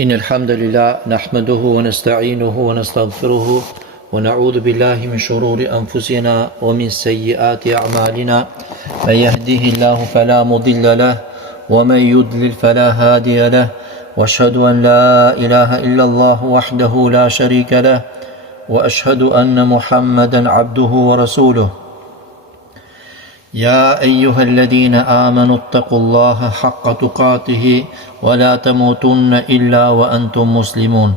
إن الحمد لله نحمده ونستعينه ونستغفره ونعوذ بالله من شرور أنفسنا ومن سيئات أعمالنا من يهده الله فلا مضل له ومن يضلل فلا هادي له وأشهد أن لا إله إلا الله وحده لا شريك له وأشهد أن محمدا عبده ورسوله يا أيها الذين آمنوا اتقوا الله حق تقاته ولا تموتن إلا وأنتم مسلمون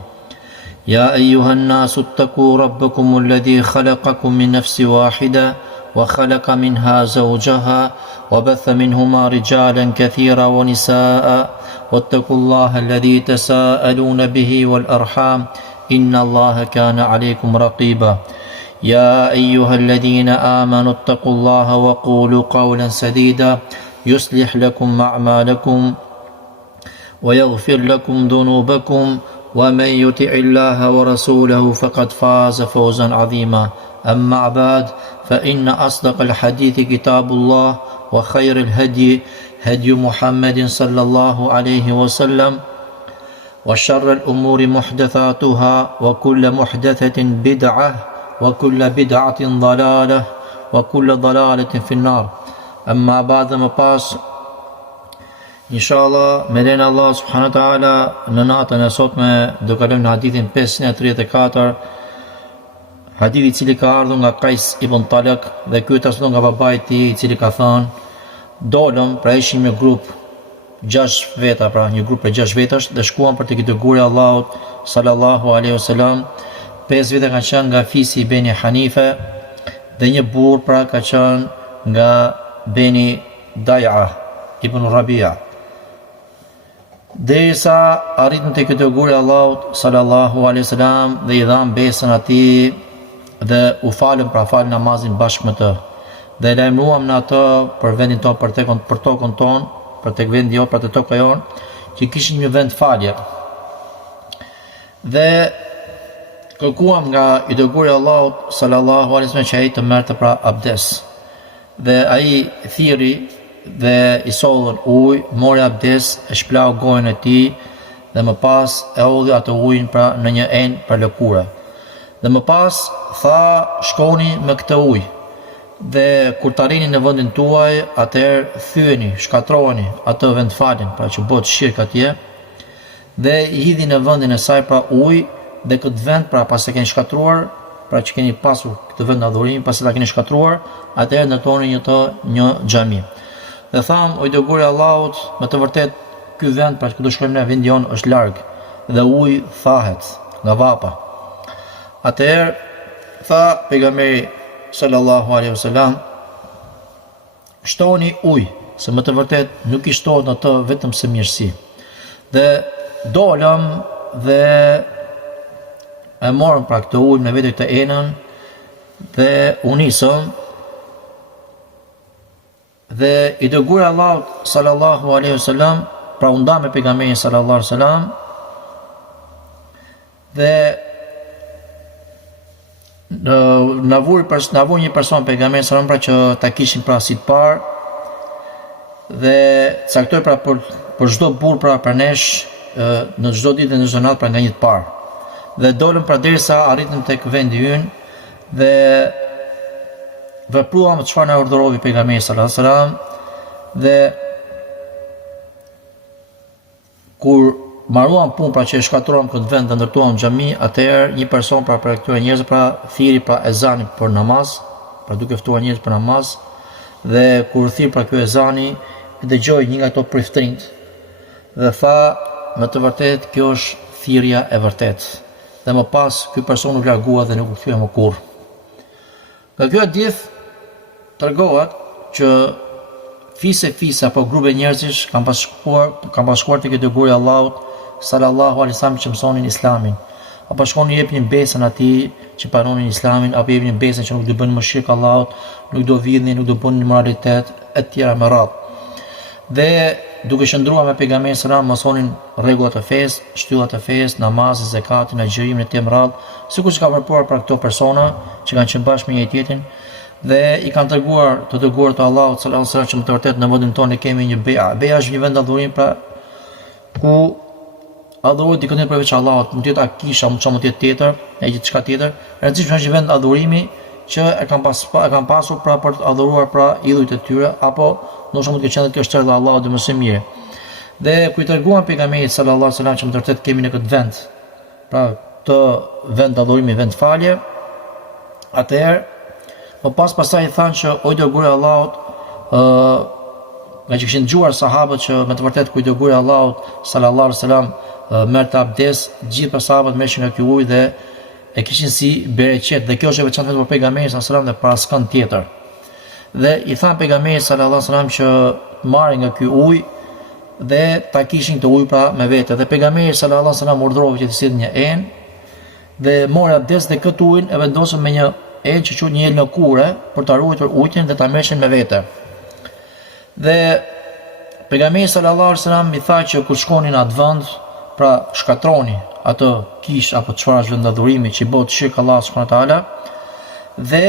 يا أيها الناس اتقوا ربكم الذي خلقكم من نفس واحدة وخلق منها زوجها وبث منهما رجالا كثيرا ونساء واتقوا الله الذي تساءلون به والأرحام إن الله كان عليكم رقيبا يا أيها الذين آمنوا اتقوا الله وقولوا قولا سديدا يصلح لكم أعمالكم ويغفر لكم ذنوبكم ومن يطع الله ورسوله فقد فاز فوزا عظيما أما بعد فإن أصدق الحديث كتاب الله وخير الهدي هدي محمد صلى الله عليه وسلم وشر الأمور محدثاتها وكل محدثة بدعة وكل بدعة ضلالة وكل ضلالة في النار أما بعد ما pas Inshallah, me lenin Allah subhanahu wa taala në natën e sotme do kalojmë në hadithin 534, hadithi I cili ka ardhur nga Qais ibn Talak dhe ky transmeton nga babai I tij I cili ka thënë: dolëm, pra ishim një grup 6 veta, pra një grup për 6 vetash dhe shkuam për tek dërguari I Allahut sallallahu alaihi wasallam. 5 veta kanë qenë nga fisi I Beni Hanife dhe një burr pra ka qenë nga Beni Daj'a ibn Rabia. Derisa arritëm tek dërguari I Allahut sallallahu alaihi wasallam dhe I dham besën atij dhe u falëm, pra fal namazin bashkë me të. Dhe lajmëruam në atë për vendin tonë, për tokën tonë, për tek vendi jonë, për të tokën jonë, që kishim një vend falje. Dhe kërkuam nga I dërguari I Allahut sallallahu alaihi wasallam që ai të merrte pra abdes. Dhe ai thiri dhe I sollën ujë, mori abdes, e shplau gojën e tij dhe më pas e hodhi atë ujin pra në një enë për lëkure. Dhe më pas tha: shkoni me këtë ujë dhe kur të arrini në vendin tuaj, atëherë thyeni, shkatroheni atë vend faljen, pra që bëhet shirk atje, dhe I hidhi në vendin e saj pra ujë, dhe këtë vend pra pas e keni shkatruar, pra që keni pasur këtë vend adhurim, pas e ta keni shkatruar, atëherë ndërtoni një xhami. Dhe tham: o I dërguari I Allahut, me të vërtet ky vend pra që do shkojmë ne, vendi jon është larg dhe uji thahet nga vapa. Atëherë tha pejgamberi sallallahu alaihi wasallam: shtoni ujë, se me të vërtet nuk I shtohet në të vetëm se mirësi. Dhe dolëm dhe e morëm pra këtë ujë me vete këtë enën dhe u nisëm. Dhe I dërguari I Allahut sallallahu alaihi wasallam pra u nda me pejgamberin sallallahu alaihi wasallam dhe na vuri një person pejgamberin sallallahu pra që ta kishin pra si të parë dhe caktoi pra për çdo burr pra për nesh në çdo ditë dhe në çdo natë pra nga një të parë. Dhe dolëm pra derisa arritëm tek vendi ynë dhe vepruam çfarë na urdhëroi pejgamberi sallallahu alaihi wasallam dhe kur mbaruam punë pra që e shkatruam këtë vend dhe ndërtuam xhami, atëherë një person pra për këtyre njerëzve pra thiri pra ezanin për namaz, pra duke ftuar njerëz për namaz, dhe kur thiri pra ky ezani e dëgjoi një nga ato priftrinjt dhe tha: me të vërtet kjo është thirrja e vërtetë. Dhe më pas ky person u largua dhe nuk u kthye më kurrë. Nga kjo hadith tregohet që fisa apo grupe njerëzish kanë paskuar tek dërguari I Allahut sallallahu alaihi wasallam që mësonin Islamin, apo shkonin jepnin besën atij që panonin Islamin, apo jepnin besën që nuk do bënin më shirk Allahut, nuk do vidhnin, nuk do bënin moralitet etj me radhë. Dhe duke qëndruar me pejgamberin sallallahu alaihi wasallam mësonin rregullat e fesë, shtyllat e fesë, namazin, zakatin, agjërimin etj me radhë, sikur që ka vepruar për këto persona që kanë qenë bashkë me një tjetrin dhe I kanë treguar të dërguar të Allahut sallallahu alaihi wasallam që më të vërtet në vendin tonë kemi një beja. Beja është një vend adhurim pra ku adhurohet dikë tjetër përveç Allahut, mund të jetë akisha, mund të jetë tjetër, e gjithçka tjetër. E rëndësishme është vend adhurimi që e kanë pasur pra për të adhuruar pra idhujt e tyre, apo ndoshta mund të ketë qenë kjo është erdhë Allahut dhe më së miri. Dhe ku i treguan pejgamberit sallallahu alaihi wasallam që më vërtet kemi në këtë vend, pra të vend adhurimi, vend falje, atëherë pastaj i thanë që o i dërguari i Allahut, nga që kishin dëgjuar sahabët që me të vërtet ku i dërguari i Allahut sallallahu alaihi wasallam merrte abdes, gjithë sahabët merrshin nga ky ujë dhe e kishin si bereqet, dhe kjo është e veçantë vetëm për pejgamberin sallallahu alaihi wasallam dhe para s'kan tjetër. Dhe i thanë pejgamberit sallallahu alaihi wasallam që marrin nga ky ujë dhe ta kishin këtë ujë pra me vete. Dhe pejgamberi sallallahu alaihi wasallam urdhëroi që të sillte një enë dhe mori abdes dhe këtë ujë e vendosën me një enë që quhet një enë lëkure për ta ruajtur ujin dhe ta merrshin me vete. Dhe pejgamberi sallallahu alaihi wasallam i tha që kur shkonin atë vend, pra shkatroni atë kish apo çfarë është vendadhurimi që i bëhet shirk Allah subhanahu wa taala, dhe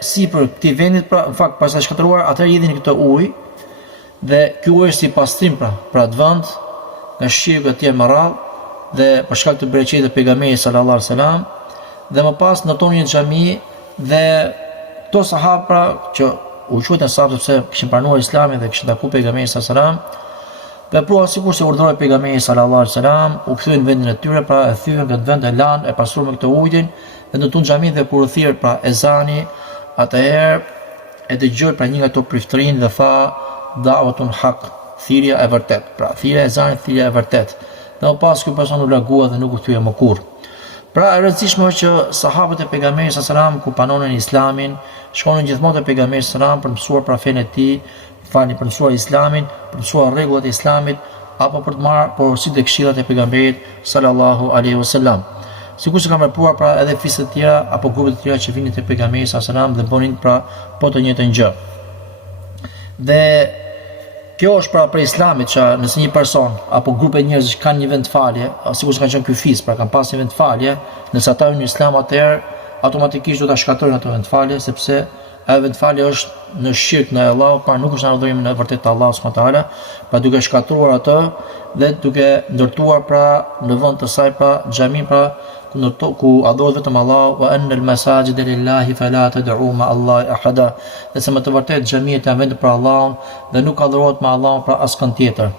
sipër këtij vendit pra në fakt pas sa shkatruar atëherë hidhini këtë ujë dhe ky ujë është si pastrim pra atë vend nga shirku e tjerë me radhë, dhe për shkak të bereqetit të pejgamberit sallallahu alaihi wasallam, dhe më pas ndërtonin një xhami dhe këto sahabë pra që u quajtën sahabë sepse kishin pranuar Islamin dhe kishin takuar pejgamberin sallallahu alaihi wasallam, veprua sikur se urdhëroi pejgamberi sallallahu alaihi wasallam, u kthyen në vendin e tyre, pra e thyen këtë vend e lanë e pastruar me këtë ujin dhe ndërtuan xhamin, dhe kur u thirr pra ezani, atëherë e dëgjoi pra një nga ato priftërinë dhe tha da'watun haq, thirrja e vërtet. Pra thirrja e ezanit, thirrja e vërtet. Dhe më pas ky person u largua dhe nuk u kthye më kurrë. Pra e rëndësishme është që sahabët e pejgamberit sallallahu alaihi wasallam ku panonin Islamin, shkonin gjithmonë te pejgamberi sallallahu alaihi wasallam për të mësuar pra fenë e tij, për të mësuar Islamin, për të mësuar rregullat e Islamit, apo për të marrë porositë dhe këshillat e pejgamberit sallallahu alaihi wasallam. Sikur se kanë vepruar pra edhe fisët e tjera apo grupet e tjera që vinin te pejgamberi sallallahu alaihi wasallam dhe bënin pra po të njëjtën gjë. Dhe kjo është pra për Islamit që nëse një person apo grupe njerëzish kanë një vend falje, sikur se kanë qenë ky fis, pra kanë pasur një vend falje, nëse ata hyn në Islam atëherë automatikisht do ta shkatrojnë atë vend falje, sepse ajo vend falje është në shirk në Allah, pra nuk është në adhurim në vërtet të Allah subhanahu wa taala, pra duke shkatruar atë dhe duke ndërtuar pra në vend të saj pra xhamin pra ku adhurohet vetëm Allah, wa anna al-masajida lillahi fala tad'u ma Allah ahada. Dhe se më të vërtet xhamiet janë vende për Allahun dhe nuk adhurohet me Allahun pra askën tjetër.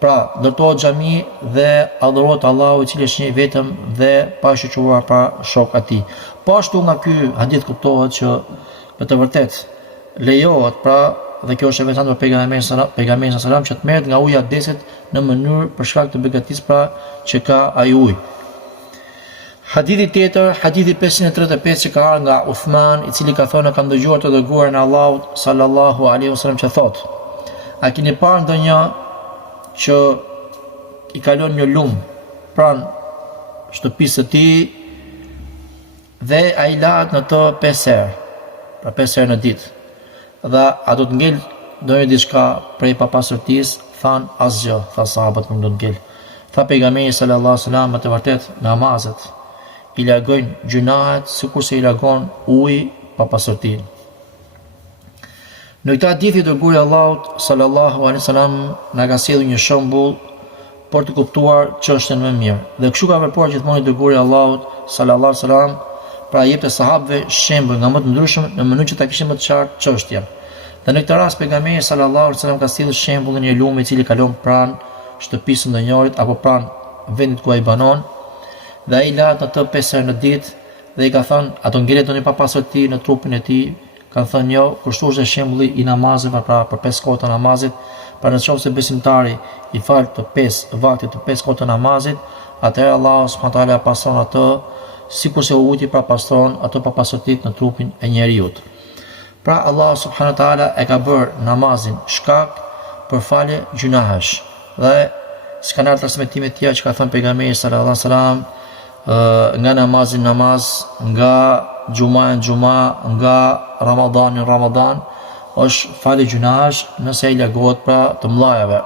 Pra ndërtohet xhami dhe adhurohet Allahu i cili është një vetëm dhe pa shoqëruar pa shok atij. Po ashtu nga ky hadith kuptohet që me të vërtet lejohet pra, dhe kjo është e veçantë për pejgamberin sallallahu alaihi wasallam, që të merret nga uji i abdesit në mënyrë për shkak të begatisë pra që ka ai ujë. Hadithi tjetër, hadithi 535 që ka ardhur nga Uthman, i cili ka thënë kam dëgjuar të dërguarin e Allahut sallallahu alaihi wasallam që thotë: a keni parë ndonjë që i kalon një lum pranë shtëpisë së tij dhe ai lahet në të 5 herë, pra 5 herë në ditë, dhe a do të ngel ndonjë diçka prej papastërtisë? Than asgjë, tha sahabët, nuk do të ngel. Tha pejgamberi sallallahu alaihi wasallam, me të vërtet namazet i largojnë gjunahet sikur se i largon uji papastërtinë. Në këtë hadith i dërguari i Allahut sallallahu alaihi wasallam na ka sjellur një shembull për të kuptuar çështjen më mirë. Dhe kështu ka vepruar gjithmonë i dërguari i Allahut sallallahu alaihi wasallam, pra jepte sahabëve shembull nga më të ndryshëm në mënyrë që ta kishin më të qartë çështjen. Dhe në këtë rast pejgamberi sallallahu alaihi wasallam ka sjellur shembullin e një lumi i cili kalon pranë shtëpisë së ndonjërit apo pranë vendit ku ai banon, dhe ai lahet atë 5 herë në ditë, dhe i ka thënë ato ngelet ndonjë papastërti në trupin e tij. Kanë thënë jo, kështu është shembulli i namazeve, pra për 5 kohë të namazit, pra nëse besimtari i fal të 5 vakte të 5 kohë të namazit, atëherë Allah subhanahu wa taala pastron atë sikurse uji pra pastron ato papastërtitë në trupin e njeriut. Pra Allah subhanahu wa taala e ka bërë namazin shkak për falje gjunahesh. Dhe s'ka në transmetime të tjera që ka thënë pejgamberi sallallahu alaihi wasallam, nga namazin namaz, nga gjuma në gjuma, nga Ramadanin në Ramadan, është falje gjunahesh nëse ai largohet pra të mëllajave.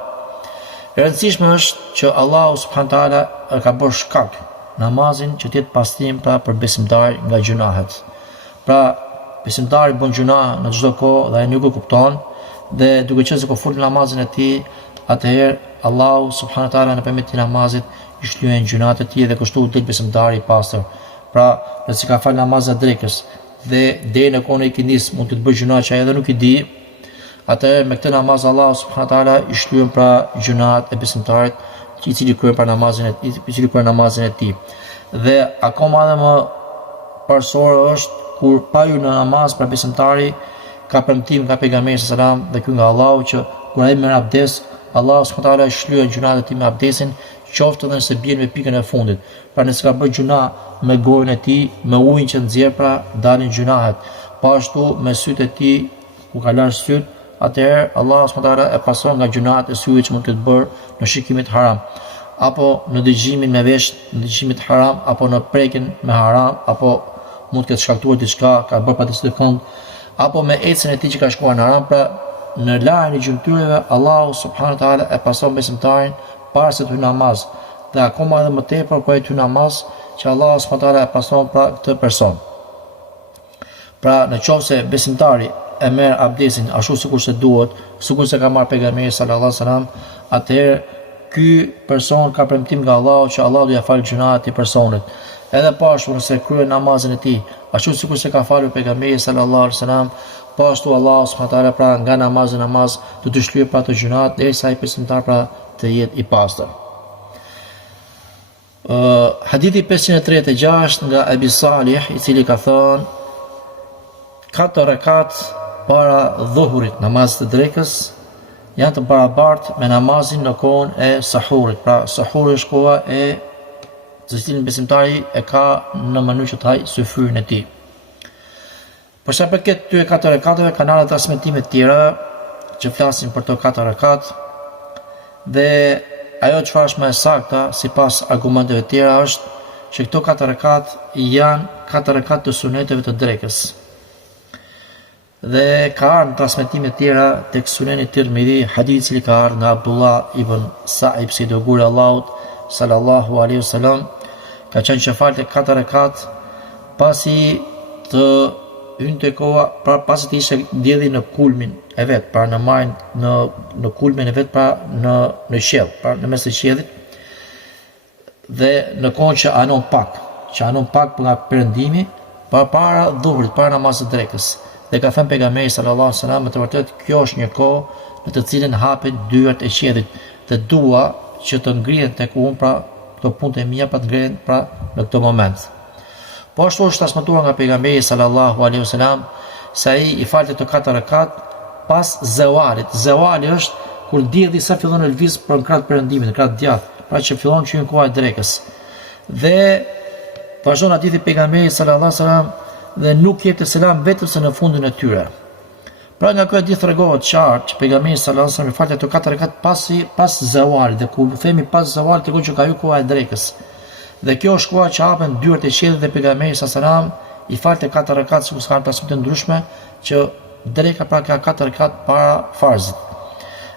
E rëndësishme është që Allahu subhanahu taala ka bërë shkak namazin që të jetë pastrim pra për besimtarin nga gjunahet. Pra besimtari bën gjuna në çdo kohë dhe ai nuk e kupton, dhe duke qenë se kur fut namazin e tij, atëherë Allahu subhanahu taala nëpërmjet namazit i shlyen gjunat e tij dhe kështu del besimtari i pastër. Pra, nëse ka fal namazin e drekës dhe deri në kohën e ikindis mund të bëjë gjuna që ai edhe nuk i di, atëherë me këtë namaz Allah subhanahu wa taala i shlyen pra gjunat e besimtarit i cili kryen për namazin e tij. Dhe akoma edhe më parsore është kur pa hyrë në namaz për besimtari ka premtim nga pejgamberi sallallahu alajhi wasallam dhe ky nga Allahu që kur ai merr abdes, Allah subhanahu wa taala i shlyen gjunat e tij me abdesin, qoftë edhe nëse bien me pikën e fundit. Pra nëse ka bërë gjuna me gojën e tij, me ujin që nxjerr, pra dalin gjunahet. Po ashtu me sytë e tij, ku ka larë syt, atëherë Allah subhanahu wa taala e pason nga gjunahet e syve që mund të bërë në shikimin haram, apo në dëgjimin me vesh, në dëgjimin haram, apo në prekjen me haram, apo mund të ketë shkaktuar diçka, ka bërë padrejti të kënd, apo me ecën e tij që ka shkuar në haram. Pra në larjen e gjymtyreve Allahu subhanahu wa taala e pason besimtarin para se të hyjë namaz, dhe akoma edhe më tepër kur ai të hyjë namaz që Allahu subhanahu wa taala e pason pra këtë person. Pra në qoftë se besimtari e merr abdesin ashtu sikur se duhet, sikur se ka marrë pejgamberi sallallahu alajhi wasallam, atëherë ky person ka premtim nga Allahu që Allahu do ia falë gjunat e personit. Edhe po ashtu nëse kryen namazin e tij ashtu sikur se ka falur pejgamberi sallallahu alajhi wasallam, po ashtu Allahu subhanahu wa taala pra nga namaz do të shlyejë pa të gjunat derisa ai besimtar pra të jetë i pastër. Hadithi 536 nga Abi Salih, i cili ka thënë 4 rekat para dhuhurit, namazit të drekës, janë të barabartë me namazin në kohën e sahurit. Pra sahuri është koha e të cilin besimtari e ka në mënyrë që të hajë syfyrin e tij. Për sa përket këtyre 4 rekateve, kanë ardhur transmetime të tjera që flasin për to 4 rekat, dhe ajo çfarë është më e saktë sipas argumenteve të tjera është që këto 4 rekat janë 4 rekat të suneteve të drekës. Dhe ka ardhur transmetime të tjera tek Suneni Tirmidhi, hadith i cili ka ardhur nga Abdullah ibn Sa'ib, si dërguari i Allahut sallallahu alaihi wasallam, ka qenë që falte 4 rekat pasi të hynte koha, pra pasi të ishte dielli në kulmin e vet, pra në majën në kulmin e vet, pra në qiell, pra në mes të qiellit, dhe në kohën që anon pak nga perëndimi, para dhuhurit, para namazit drekës. Dhe ka thënë pejgamberi sallallahu alajhi wasallam, me të vërtetë kjo është një kohë në të cilën hapen dyert e qiellit dhe dua që të ngrihen tek unë, pra këto punë e mia pa të ngrihen pra në këtë moment. Po ashtu është transmetuar nga pejgamberi sallallahu alaihi wasallam se ai i falte të 4 rekat pas zewalit. Zewali është kur dielli sa fillon të lviz për krah perëndimit, krah djathtë, pra që fillon të hyn koha e drekës. Dhe vazhdon hadithi pejgamberit sallallahu alaihi wasallam dhe nuk jepte selam vetëm se në fundin e tyre. Pra nga kjo hadith tregohet qartë që pejgamberi sallallahu alaihi wasallam i falte të 4 rekat pas zewalit, dhe kur themi pas zewalit tregon që ka hyrë koha e drekës. Dhe kjo është koha që hapen dyert e qiellit dhe pejgamberi sallallahu i falte 4 rekat, sikur kanë transmetime të ndryshme që dreka pra ka 4 rekat para farzit.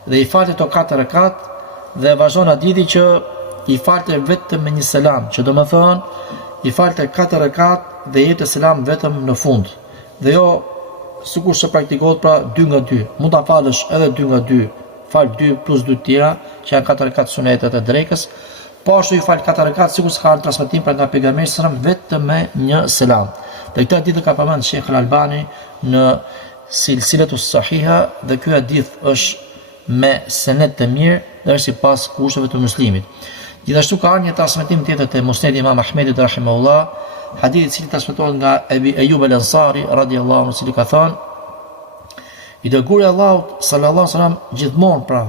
Dhe i falte to 4 rekat dhe vazhdon hadithi që i falte vetëm me një selam, që do të thonë i falte 4 rekat dhe jepte selam vetëm në fund. Dhe jo sikur se praktikohet pra 2 nga 2. Mund ta falësh edhe 2 nga 2, fal 2 plus 2 tjera, që janë 4 rekat sunetet e drekës. Po ashtu i fal 4 rekat sikur s'ka transmetim pra nga pejgamberi sallallahu alajhi wasallam vetëm me një selam. Dhe këtë hadith ka përmend Sheikh Al-Albani në Silsilatus Sahiha, dhe ky hadith është me senet të mirë dhe është sipas kushteve të Muslimit. Gjithashtu ka një transmetim tjetër te Musnedi Imam Ahmedit rahimahullah, hadith i cili transmetohet nga Abi Ayyub al-Ansari radhiyallahu anhu, i cili ka thënë: i dërguari i Allahut sallallahu alaihi wasallam gjithmonë pra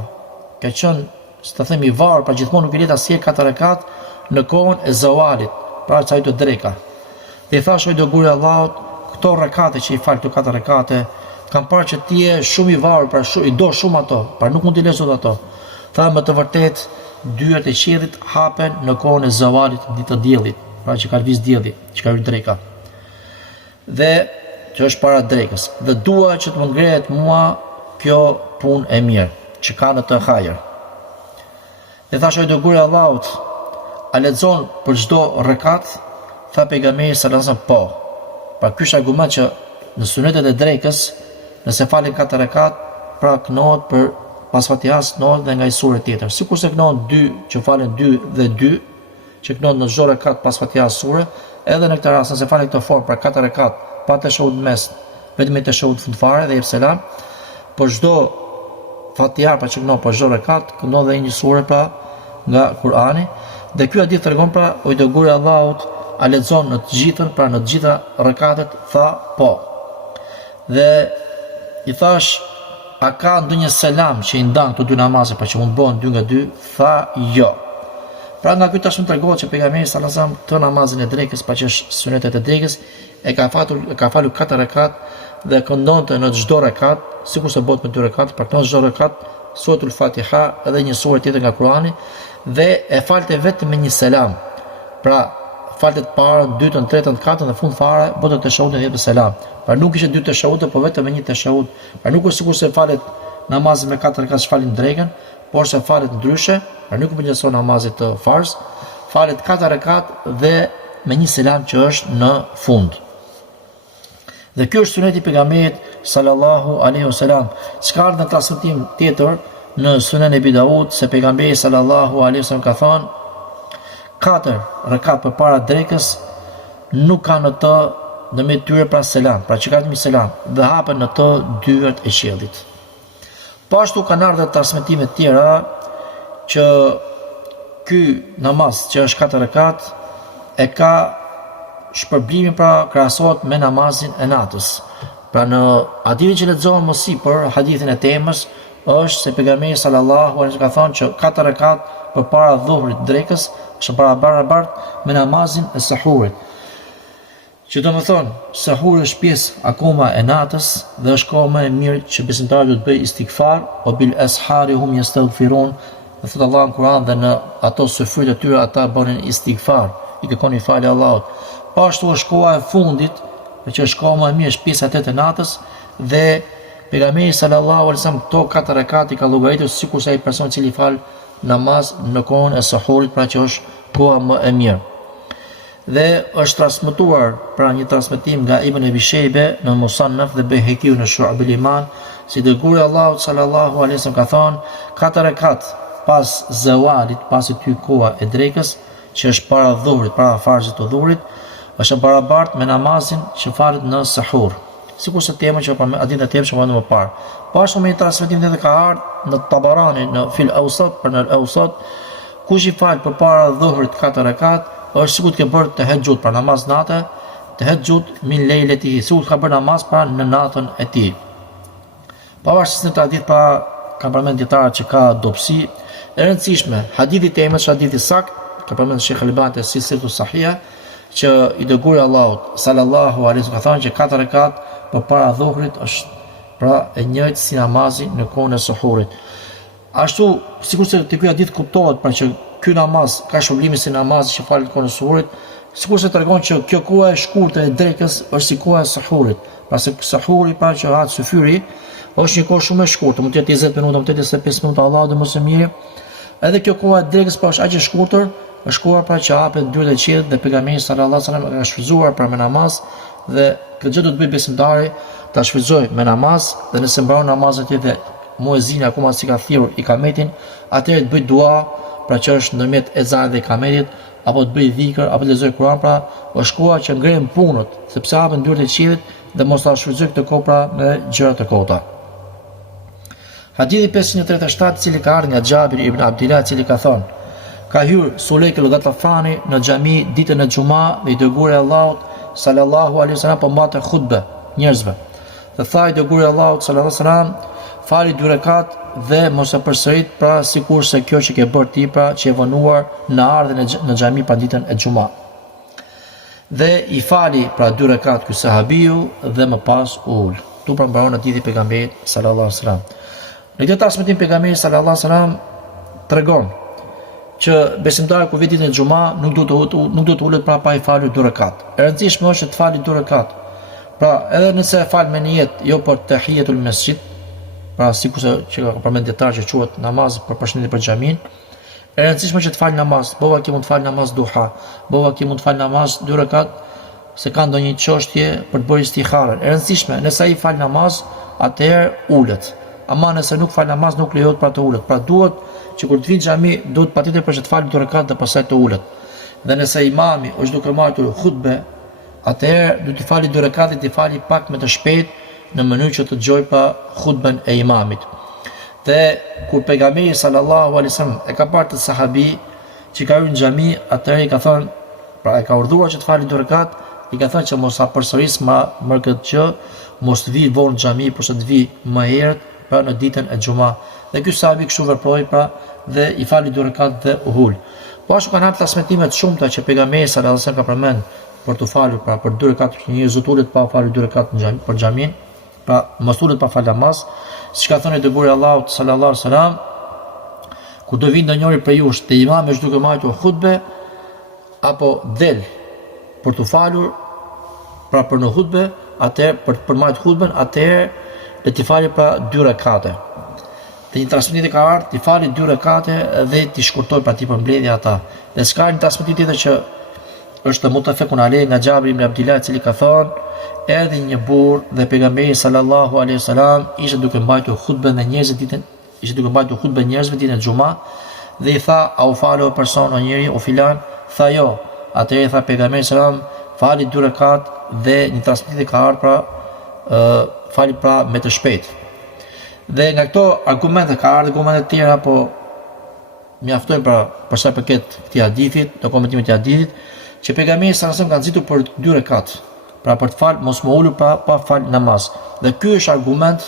ka qenë, si ta themi, i varur, pra gjithmonë nuk i let asnjë 4 rekat në kohën e zawalit, pra çaj të dreka. Dhe i thashë i dërguari i Allahut, këto rekate që i fal këto 4 rekate, kam parë që ti je shumë i varur, pra i do shumë ato, pra nuk mund t'i lezot ato. Tha me të vërtet, dyert e qiellit hapen në kohën e zawalit, ditë të diellit, pra që ka lviz dielli, që ka hyrë dreka. Dhe që është para drekës. Dhe dua që të më ngrehet mua kjo punë e mirë, që ka në të hajër. Dhe thashë i dërguari i Allahut, a lexon për çdo rekat? Tha pejgamberi sallallahu alajhi wasallam, po. Pra ky është argument që në sunetet e drekës, nëse falen 4 rekat, pra kënohet për pas Fatihas, kënohet dhe nga një sure tjetër. Sikur se kënohet 2 që falen 2 dhe 2, që kënohet në çdo rekat pas Fatihas sure, edhe në këtë rast nëse falet këtë formë për 4 rekat pa tashahud mes, vetëm me tashahud fundfare dhe jep selam, për çdo Fatiha pra që kënohet për çdo rekat, kënohet dhe një sure pra nga Kurani, dhe ky hadith tregon pra o i dërguari i Allahut a lexon në të gjithën, pra në të gjitha rekatet, tha po. Dhe i thash, a ka ndonjë selam që i ndan këto dy namaze, pra që mund bëhen 2 nga 2, tha jo. Pra nga ky tashmë tregohet që pejgamberi sallallahu alajhi wasallam të namazin e drekës, pa që është sunetet e drekës, e ka falur 4 rekat dhe këndonte në çdo rekat, sikurse bëhet me 2 rekat, pra në çdo rekat suratul Fatiha edhe një sure tjetër nga Kurani, dhe e falte vetëm me një selam. Pra falte të parën, dytën, tretën, katën dhe fund fare bëte tashahudin dhe jepte selam. Pra nuk ishte 2 tashahude, por vetëm me një tashahud. Pra nuk është sikur se falet namazin me 4 rekat falin drekën, por se falet ndryshe, pra nuk përgjithëson namazit të farz, falet 4 rekat dhe me një selam që është në fund. Dhe kjo është suneti i pejgamberit sallallahu alaihi wasallam. S'ka ardhur në transmetim tjetër në Sunen e Abi Daud se pejgamberi sallallahu alaihi wasallam ka thënë 4 rekat përpara drekës nuk kanë në të në me tyre pra selam, pra që ka të mi selam, dhe hapen në të dyert e qiellit. Po ashtu kanë ardhur transmetime të tjera që ky namaz që është 4 rekat e ka shpërblimin pra krahasohet me namazin e natës. Pra në hadithin që lexohem më sipër, hadithin e temës, është se pejgamberi sallallahu alaihi wasallam ka thënë që 4 rekat përpara dhuhrit drekës është barabartë me namazin e sahurit. Që do më thonë, sahuri është pjesë akoma e natës dhe është kohë më e mirë që besimtari duhet bëj istighfar, o bil ashari hum yastaghfirun, dhe thotë Allah në Kur'an dhe në ato sufrit e tyre ata bënin istighfar, i kërkoni falje Allahut. Po ashtu është koha e fundit, që është koha më e mirë, është pjesa e 8 e natës dhe pejgamberi sallallahu alaihi wasallam këto 4 rekat i ka llogaritur sikur sa ai person i cili fal namaz në kohën e sahurit, pra që është koha më e mirë. Dhe është transmetuar pra një transmetim nga Ibn Abi Shejbe në Musannaf dhe Bejheqiu në Shu'abul Iman, si dërguari i Allahut sallallahu alaihi wasallam ka thënë 4 rekat pas zawalit, pasi ty koha e drekës, që është para dhuhrit, para farzit të dhuhrit, është barabartë me namazin që falet në sahur. Sikurse tema që hadithin e temës që më parë. Po ashtu me një transmetim tjetër ka ardhur në Tabarani në Fil Awsat, për në Awsat, kush i fal përpara dhuhrit 4 rekat, është sikur të ke bërë tahajjud, pra namaz natë, tahajjud min leiletihi, sikur ka bërë namaz pra në natën e tij. Pavarësisht në hadith pa ka përmend dietarët që ka dobësi e rëndësishme. Hadithi i temës është hadithi sakt, ka përmend Sheikh Albani te Silsilatu Sahiha, që i dërguari i Allahut sallallahu alaihi wasallam ka thënë që 4 rekat përpara dhuhrit është pra e njëjtë si namazi në kohën e suhurit. Ashtu, sikurse te ky hadith kuptohet pra që ky namaz ka shpërblimin si namazi që falet në kohën e suhurit, sikurse tregon që kjo koha e shkurtër e drekës është si koha e suhurit. Pra se suhuri pra që ha syfyri është një kohë shumë e shkurtër, mund të jetë 20 minuta, mund të jetë 25 minuta, Allahu dhe më së miri. Edhe kjo koha e drekës pra është aq e shkurtër, është koha pra që hapet dyert e qiellit dhe pejgamberi sallallahu alajhi wasallam ka shfrytzuar për me namaz dhe këtë gjë do të bëj besimtari ta shfrytëzoj me namaz dhe nëse mbaron namazin tjetër muezini akoma si ka thirrur ikametin, atëherë të bëj dua pra që është ndërmjet ezanit dhe ikametit, apo të bëj dhikr apo të lexoj Kur'an, pra është koha që ngrehem punët sepse hapen dyert e qiellit dhe mos ta shfrytëzoj këtë kohë pra me gjëra të kota. Hadithi 537 i cili ka ardhur nga Xhabir ibn Abdullah i cili ka thënë: ka hyrë Sulejk al-Ghatafani në xhami ditën e xumë dhe i dërguari i Allahut sallallahu alaihi wasallam po mbante hutbë njerëzve. Dhe tha i dërguari i Allahut sallallahu alaihi wasallam: fali 2 rekat dhe mos e përsërit pra sikurse kjo që ke bërë ti pra që e vonuar në ardhen në xhami pa ditën e xumë. Dhe i fali pra 2 rekat ky sahabiu dhe më pas u ul. Tu pra mbaron hadithi i pejgamberit sallallahu alaihi wasallam. Në këtë transmetim pejgamberi sallallahu alaihi wasallam tregon që besimtari kur vjen ditën e xumë nuk do të ulet pra pa i falur 2 rekat. E rëndësishme është të fali 2 rekat. Pra edhe nëse e fal me niyet jo për tahiyatul masjid, pra sikurse që ka përmend dietar që quhet namaz për përshëndetje për xhamin, e rëndësishme që të fal namaz, bova që mund të fal namaz duha, bova që mund të fal namaz 2 rekat se ka ndonjë çështje për të bërë istikharën. E rëndësishme, nëse ai fal namaz, atëherë ulet. Ama nëse nuk fal namaz nuk lejohet pra të ulet. Pra duhet që kur të vinë në xhami duhet patjetër për të falë 2 rekat dhe pastaj të ulet. Dhe nëse imami është duke marrë hutbe, atëherë do të fali 2 rekate, të fali pak më të shpejt në mënyrë që të dëgjoj pa hutben e imamit. Dhe kur pejgamberi sallallahu alaihi wasallam e ka parë të sahabi që ka hyrë në xhami, atëherë i ka thënë, pra e ka urdhëruar që të fali 2 rekat, i ka thënë që mos sa përsëris më këtë që mos të vi vonë në xhami, por të vi më herët pra në ditën e xumë. Dhe ky sahabi kështu veproi pra dhe i fali 2 rekat dhe u hul. Po ashtu kanë transmetime të shumta që pejgamberi sallallahu alaihi wasallam ka përmend për të falur pra për 2 rekat që një zotulet pa falur 2 rekat në xhami për xhamin, pra mos ulet pa fal namaz, siç ka thënë dërguari i Allahut sallallahu alaihi wasallam, kur do vinë ndonjëri prej jush te imami është duke marrë hutbe apo del për të falur pra për në hutbe, atëherë për marrë hutben, atëherë le të fali pra 2 rekate. Dhe një transmetim ka ardhur të fali 2 rekate dhe të shkurtoj pra ti përmbledhja ata. Dhe s'ka një transmetim tjetër që është mutafekun alej nga Xhabri ibn Abdillah, i cili ka thënë, erdhi një burr dhe pejgamberi sallallahu alaihi wasallam ishte duke mbajtur hutben dhe njerëzit ditën e xumë, dhe i tha, a u falo person o njeri o filan? Tha jo. Atëherë i tha pejgamberi sallallahu alaihi wasallam, fali 2 rekat dhe një transmetim ka ardhur pra fali pra me të shpejt. Dhe nga këto argumente ka ardhur argumente të tjera, po mjaftojnë pra për sa i përket këtij hadithit, do komentimit të hadithit, që pejgamberi sallallahu alaihi wasallam ka nxitur për 2 rekat, pra për të fal mos më ulur pa fal namaz. Dhe ky është argument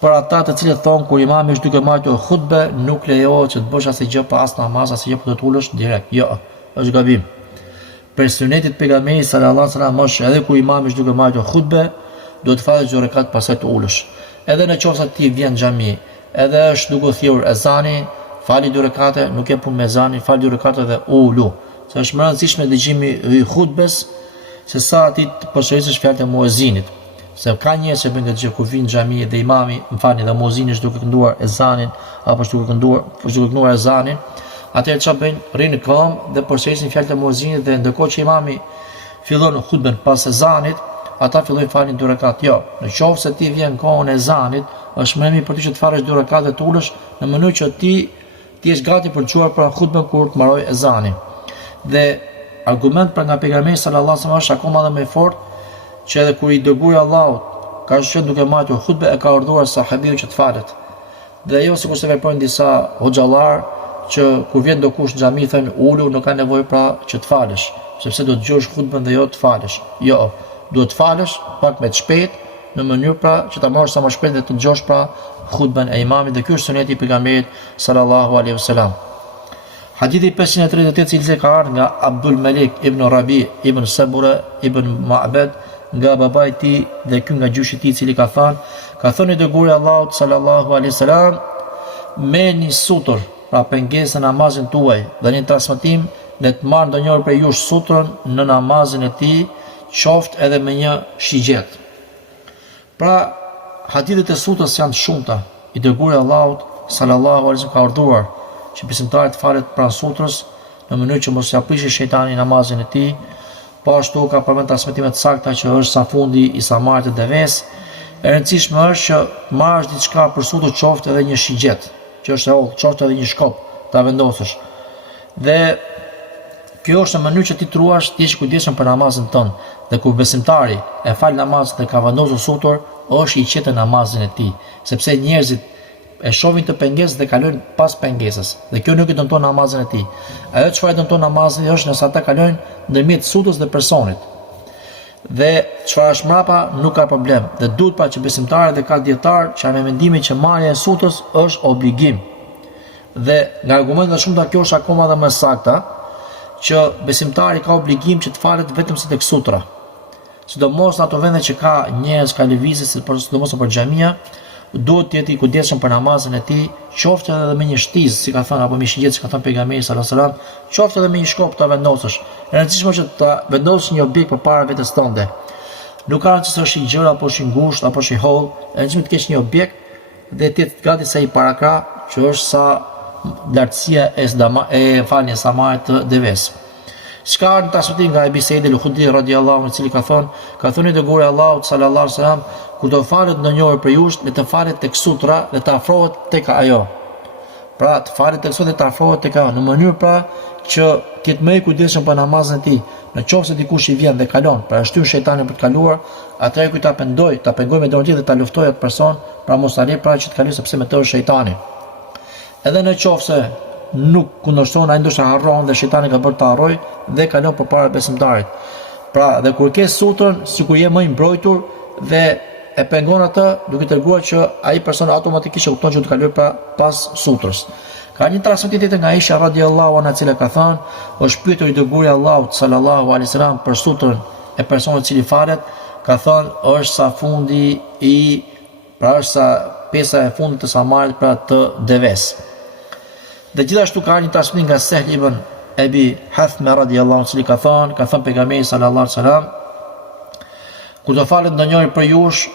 për ata të cilët thonë kur imami është duke marrë hutbe, nuk lejohet që të bësh asnjë gjë pa as namaz, asnjë gjë për të ulësh direkt. Jo, është gabim. Për sunetit pejgamberit sallallahu alaihi wasallam është edhe kur imami është duke marrë hutbe, duhet të falësh 2 rekat pastaj të ulësh. Edhe në qoftë se ti vjen në xhami, edhe është duke thirrur ezani, fali 2 rekate, nuk e punë me ezanin, fal 2 rekate dhe ulu. Se është më e rëndësishme dëgjimi i hutbes se sa ti të përsërisësh fjalët e muezinit. Se ka njerëz që bëjnë gjë kur vin në xhami dhe imami, dhe muezini është duke kënduar ezanin apo është duke kënduar ezanin, atëherë çfarë bëjnë? Rrinë në këmbë dhe përsërisin fjalët e muezinit, dhe ndërkohë që imami fillon hutben pas ezanit, ata fillojnë falin 2 rekat. Jo, në qoftë se ti vjen në kohën e ezanit, është më mirë për ty që të falësh 2 rekat dhe të ulësh në mënyrë që ti jesh gati për të çuar për hutben kur të mbaroj ezani. Dhe argument për nga pejgamberi sallallahu alaihi wasallam është akoma edhe më i fortë, që edhe kur i dërguari Allahut ka qenë duke marrë hutbe, e ka urdhëruar sahabiu që të falet. Dhe jo sikur se veprojnë disa hoxhallar që kur vjen dokush në xhami thënë ulu, nuk ka nevojë pra që të falesh, sepse do të dëgjosh hutben dhe jo të falesh. Jo, duhet të falesh pak më të shpejt në mënyrë pra që ta marrësh sa më shpejt dhe të dëgjosh pra hutben e imamit, dhe ky është suneti i pejgamberit sallallahu alaihi wasallam. Hadithi 538 cilë ka ardhur nga Abdul Malik ibn Rabi ibn Sabura ibn Ma'bad nga babai i tij dhe ky nga gjyshi i tij, i cili ka thënë dërguari i Allahut sallallahu alaihi wasallam, merrni sutër pra pengesën në namazin tuaj, dhe një transmetim le të marrë ndonjëri prej jush sutrën në namazin e tij, qoftë edhe me një shigjet. Pra hadithet e sutrës janë të shumta. I dërguari i Allahut sallallahu alaihi wasallam ka urdhëruar që besimtarit të falet pranë sutrës në mënyrë që mos ia prishë shejtani namazin e tij. Po ashtu ka përmend transmetime të sakta që është sa fundi i samarit të deves. E rëndësishme është që marrësh diçka për sutër, qoftë edhe një shigjet, që është e hollë, qoftë edhe një shkop, ta vendosësh. Dhe kjo është në mënyrë që ti truash të jesh kujdesshëm për namazin tënd. Dhe kur besimtari e fal namazin dhe ka vendosur sutër, është i qetë namazin e tij, sepse njerëzit e shohin të pengesë dhe kalojnë pas pengesës, dhe kjo nuk i dëmton namazin e tij. Ajo çfarë dëmton namazin është nëse ata kalojnë ndërmjet sutës dhe personit. Dhe çfarë është mbrapa nuk ka problem. Dhe duhet pra që besimtarët dhe ka dietar që me mendimin që marrja e sutës është obligim. Dhe nga argumentet shumë kjo është akoma edhe më sakta, që besimtari ka obligim që të falet vetëm se tek sutra. Sidomos në ato vende që ka njerëz, ka lëvizje, sidomos për xhamia, duhet të jetë i kujdesshëm për namazin e tij, qoftë edhe me një shtizë, si ka thënë, apo me shigjet, si ka thënë pejgamberi sallallahu alajhi wasallam, qoftë edhe me një shkop ta vendosësh. E rëndësishme është të vendosësh një objekt përpara vetes tënde. Nuk ka rëndësi se është i gjerë apo është i ngushtë apo është i hollë, e rëndësishme të kesh një objekt dhe të jetë gati sa i parakra, që është sa lartësia e faljes samarit të deves. Shka në transmetim nga Ebi Sejdi al-Khudri radiallahu anhu, i cili ka thënë dërguari i Allahut sallallahu alaihi wasallam, kur do falet ndonjëri për jush, le të falet tek sutra dhe të afrohet tek ajo. Pra të falet tek sutra dhe të afrohet tek ajo, në mënyrë pra që ti të më i kujdesshëm për namazin e tij. Në qoftë se dikush i vjen dhe kalon, pra e shtyn shejtanin për të kaluar, atëherë ky ta pengoj me dorën dhe ta luftoj atë person, pra mos arri pra që të kalojë sepse me të është shejtani. Edhe në qoftë se nuk kundërshton, ai ndoshta harron dhe shejtani ka bërë të harroj dhe kalon përpara besimtarit. Pra dhe kur ke sutrën, sikur je më i mbrojtur dhe e pengon atë, duke treguar që ai person automatikisht e kupton që do të kalojë pas sutrës. Ka një transmetim tjetër nga Aisha radhiyallahu anha, e cila ka thënë, është pyetur i dërguari i Allahut sallallahu alaihi wasallam për sutrën e personit i cili falet, ka thënë është sa fundi pra është sa pesa e fundit të samarit pra të deves. Dhe gjithashtu ka një transmetim nga Sahl ibn Abi Hathma radhiyallahu anhu, i cili ka thënë pejgamberi sallallahu alaihi wasallam, kur të falet ndonjëri për jush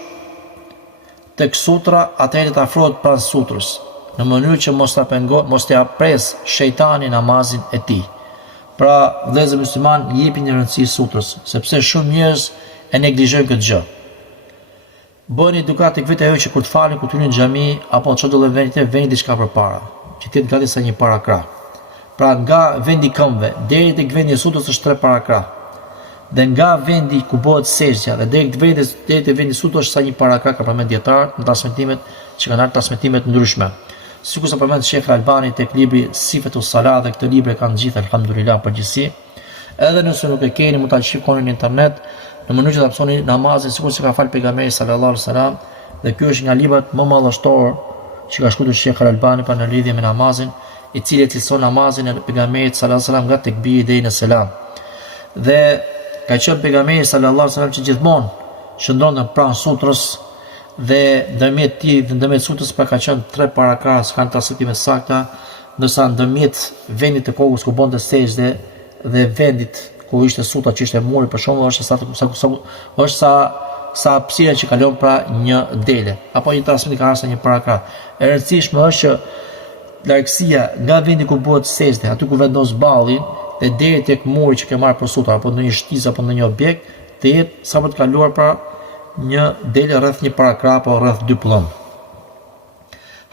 tek sutra, atëherë të afrohet pranë sutrës, në mënyrë që mos t'i apres shejtani namazin e tij. Pra, vëllezër musliman, jepi një rëndësi sutrës, sepse shumë njerëz e neglizhojnë këtë gjë. Bëni edukat tek vetë ajo që kur të falin, kur të hyni në xhami apo çdo lloj vendi, veni diçka përpara, që të jetë gati sa një parakrah. Pra, nga vendi i këmbëve deri tek vendi i sutrës është 3 parakrah. Dhe nga vendi ku bëhet sejdja dhe deri te vendi i sutrës është sa një parakrah, ka përmend dietar në transmetimet që kanë ardhur transmetime të ndryshme. Sikur sa përmend Sheikh Albani tek libri Sifetus Salat, dhe këtë libër kanë gjithë alhamdulillah përgjithësi. Edhe nëse nuk e keni, mund ta shikoni në internet në mënyrë që ta mësoni namazin sikur se ka fal pejgamberi sallallahu alaihi wasallam, dhe ky është nga librat më madhështor që ka shkruar Sheikh Albani për në lidhje me namazin, i cili cilëson namazin e pejgamberit sallallahu alaihi wasallam nga tekbiri deri në selam. Dhe ka qenë pejgamberi sallallahu alaihi wasallam që gjithmonë shndronte pranë sutrës, dhe ndërmjet sutrës ka qenë 3 parakrah, kanë transmetime sakta, ndërsa ndërmjet vendit të kokës ku bonte sejdë dhe vendit ku ishte sutra që ishte muri për shembull është sa hapësira që kalon pra një dele, apo një transmetim ka ardhur një parakrah. E rëndësishme është që largësia nga vendi ku bëhet sejdë, aty ku vendos ballin, dhe deri tek muri që ke marrë për sutra apo në një shtizë apo në një objekt, të jetë sa për të kaluar pra një dele rreth një parakrah apo rreth 2 pllën.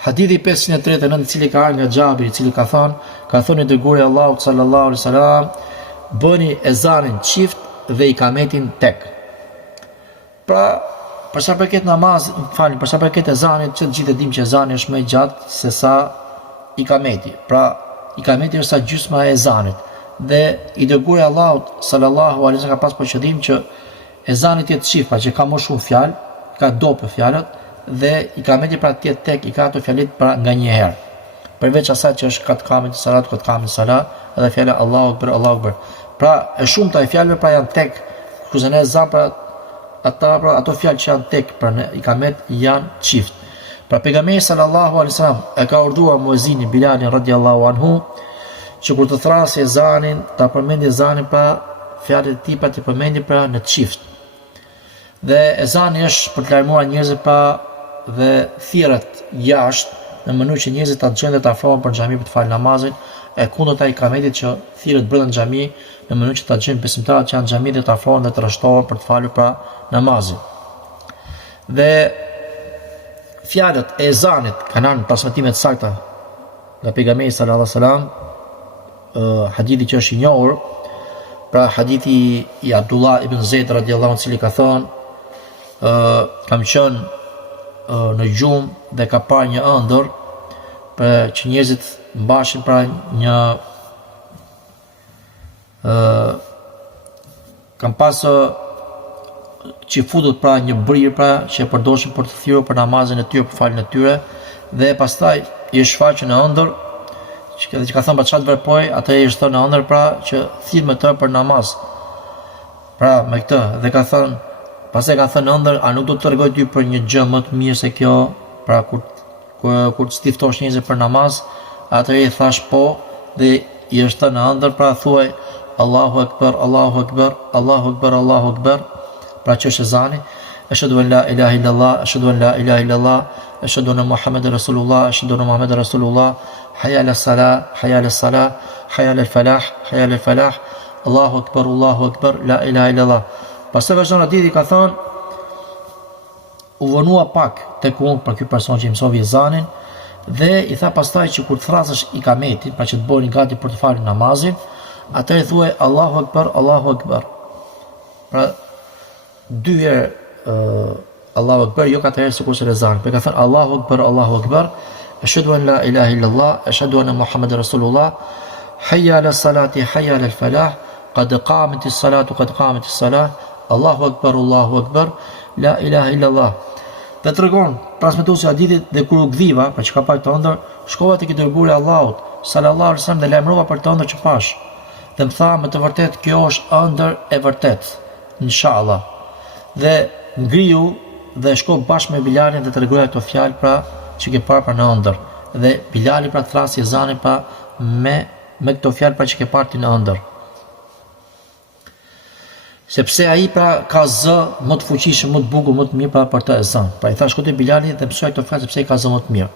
Hadithi 539, i cili ka ardhur nga Xhabir, i cili ka thënë dërguari i Allahut sallallahu alaihi wasallam, bëni ezanin çift dhe ikametin tek. Pra, për sa përket namazit, për sa përket ezanit, që të gjithë e dim që ezani është më i gjatë se sa ikameti. Pra, ikameti është sa gjysma e ezanit. Dhe i dërguari i Allahut sallallahu alaihi wasallam ka pas për qëllim që ezani të jetë çift, pra që ka më shumë fjalë, ka dopë fjalët, dhe ikameti pra të jetë tek, i ka ato fjalit pra nga një herë. Përveç asaj që është kat kamet salat, edhe fjala Allahu Akbar, Allahu Akbar. Pra, e shumta e fjalëve pra janë tek, kurse në ezan pra ato fjalë që janë tek pra në ikamet janë çift. Pra pejgamberi sallallahu alaihi wasallam e ka urdhëruar muezinin Bilalin radhiyallahu anhu që kur të thrasë ezanin, ta përmendë ezanin pra fjalët e tij pa të përmendë pra në çift. Dhe ezani është për të larmuar njerëzit pa dhe thirrët jashtë, në mënyrë që njerëzit ta dëgjojnë dhe ta afrohen për xhami për të falë namazin, e kundërta i ikametit që thirrët brenda xhami, në mënyrë që ta dëgjojnë besimtarët që janë në xhami dhe të afrohen dhe të rreshtohen për të falur pra namazin. Dhe fjalët e ezanit kanë në transmetime të sakta nga pejgamberi sallallahu alaihi wasallam, hadithi që është i njohur, pra hadithi i Abdullah ibn Zaid radhiyallahu anhu, i cili ka thënë, kam qenë në gjumë dhe ka parë një ëndër për që njerëzit mbashin pra një kam pasë që futët pra një brirë pra që e përdoshin për të thirrur për namazin e tyre, për faljen e tyre, dhe pastaj i shfaqën në ëndër që ka thënë pa çfarë të vepoj, atë i është thënë në ëndër pra që thirr me të për namaz. Pra me këtë dhe ka thënë, pastaj ka thënë ëndër, a nuk do të tregoj ty për një gjë më të mirë se kjo, pra kur të stiftosh njerëzit për namaz, atëherë i thash po, dhe i është thënë në ëndër, pra thuaj Allahu Akbar, Allahu Akbar, Allahu Akbar, Allahu Akbar, pra që është ezani, ashhadu an la ilaha illallah, ashhadu an la ilaha illallah, ashhadu anna Muhammadan rasulullah, ashhadu anna Muhammadan rasulullah, hayya ala salah, hayya ala salah, hayya ala falah, hayya ala falah, Allahu Akbar, Allahu Akbar, la ilaha illallah. Pastaj vazhdon hadithi, ka thënë, u vonua pak tek unë për ky person që i mësoi ezanin, Dhe i tha pastaj që kur të thrasësh ikametin, pra që të bëni gati për të falur namazin, atëherë thuaj Allahu Akbar, Allahu Akbar. Pra dy herë Allahu Akbar, jo katër herë sikur se ezan. Për ka thënë Allahu Akbar, Allahu Akbar, ashhadu an la ilaha illallah, ashhadu anna Muhammadar Rasulullah, hayya ala salati, hayya ala falah, qad qamatis salatu, qad qamatis salah, Allahu Akbar, Allahu Akbar, la ilaha illallah. Dhe të regon, transmetuesi i hadithit, dhe kur u gdhiva, pra që ka pa të ëndër, shkova te dërguari i Allahut, sallallahu alaihi wasallam, dhe lajmërova për të ëndër që pash. Dhe më tha, me të vërtet, kjo është ëndër e vërtet, inshallah. Dhe ngriu dhe shko bashkë me Bilalin dhe të regoja këto fjalë pra që ke parë pra në ëndër. Dhe Bilali pra thrasi ezanin pra me këto fjalë pra që ke parë ti në ëndër. Sepse ai pra ka zë më të fuqishëm, më të bukur, më të mirë pra për të ezan. Pra i thash shko te Bilali dhe mësoj këto fjalë sepse ai ka zë më të mirë.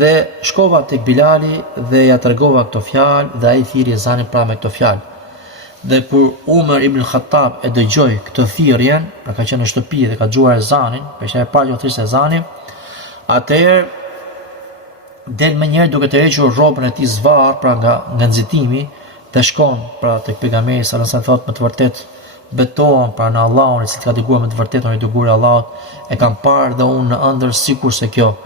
Dhe shkova tek Bilali dhe ja tregova këto fjalë dhe ai thiri ezanin pra me këto fjalë. Dhe kur Umar ibn Khattab e dëgjoi këtë thirrjen, pra ka qenë në shtëpi dhe ka dëgjuar ezanin, për shkak e parë që thirrste ezanin, atëherë del më njëherë duke të hequr rrobën e tij zvarr pra nga nxitimi dhe shkon pra tek pejgamberi sallallahu alajhi wasallam, thotë me të vërtetë betohem pra në Allahun, i cili ka dëgjuar me të vërtetën e dëgjuar Allahut, e kam parë dhe unë në ëndër sikur se kjo.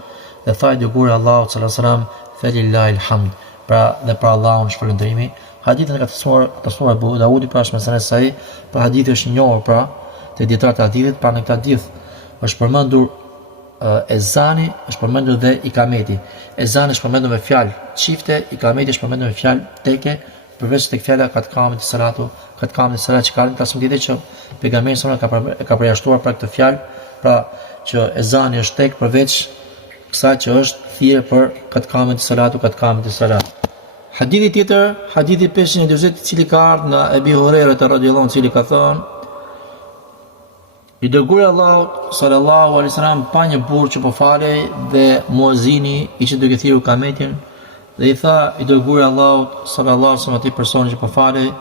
Dhe tha i dëgjuar Allahut sallallahu alajhi wasallam, "Felillahi alhamd", pra dhe për Allahun shpërndërimi. Hadithin e ka transmetuar Abu Daudi pra me sanad sahih, pra hadithi është i njohur pra te dietarët e hadithit, pra në këtë hadith është përmendur ezani, është përmendur dhe ikameti. Ezani është përmendur me fjalë çifte, ikameti është përmendur me fjalë teke, përveç tek fjala kat kamet salatu, kat kamet salat që kanë transmetuar që pejgamberi sallallahu ka përjashtuar pra këtë fjalë, pra që ezani është tek përveç kësaj që është thirrje për kat kamet salatu, kat kamet salat. Hadithi tjetër, hadithi 520, i cili ka ardhur nga Ebi Hurajra radhiyallahu anhu, i cili ka thënë: I dërguari i Allahut sallallahu alaihi wasallam pa një burr që po falej dhe muezini ishte duke thirrur kametin dhe i tha i dërguari i Allahut sallallahu alaihi wasallam atij personi që po falej: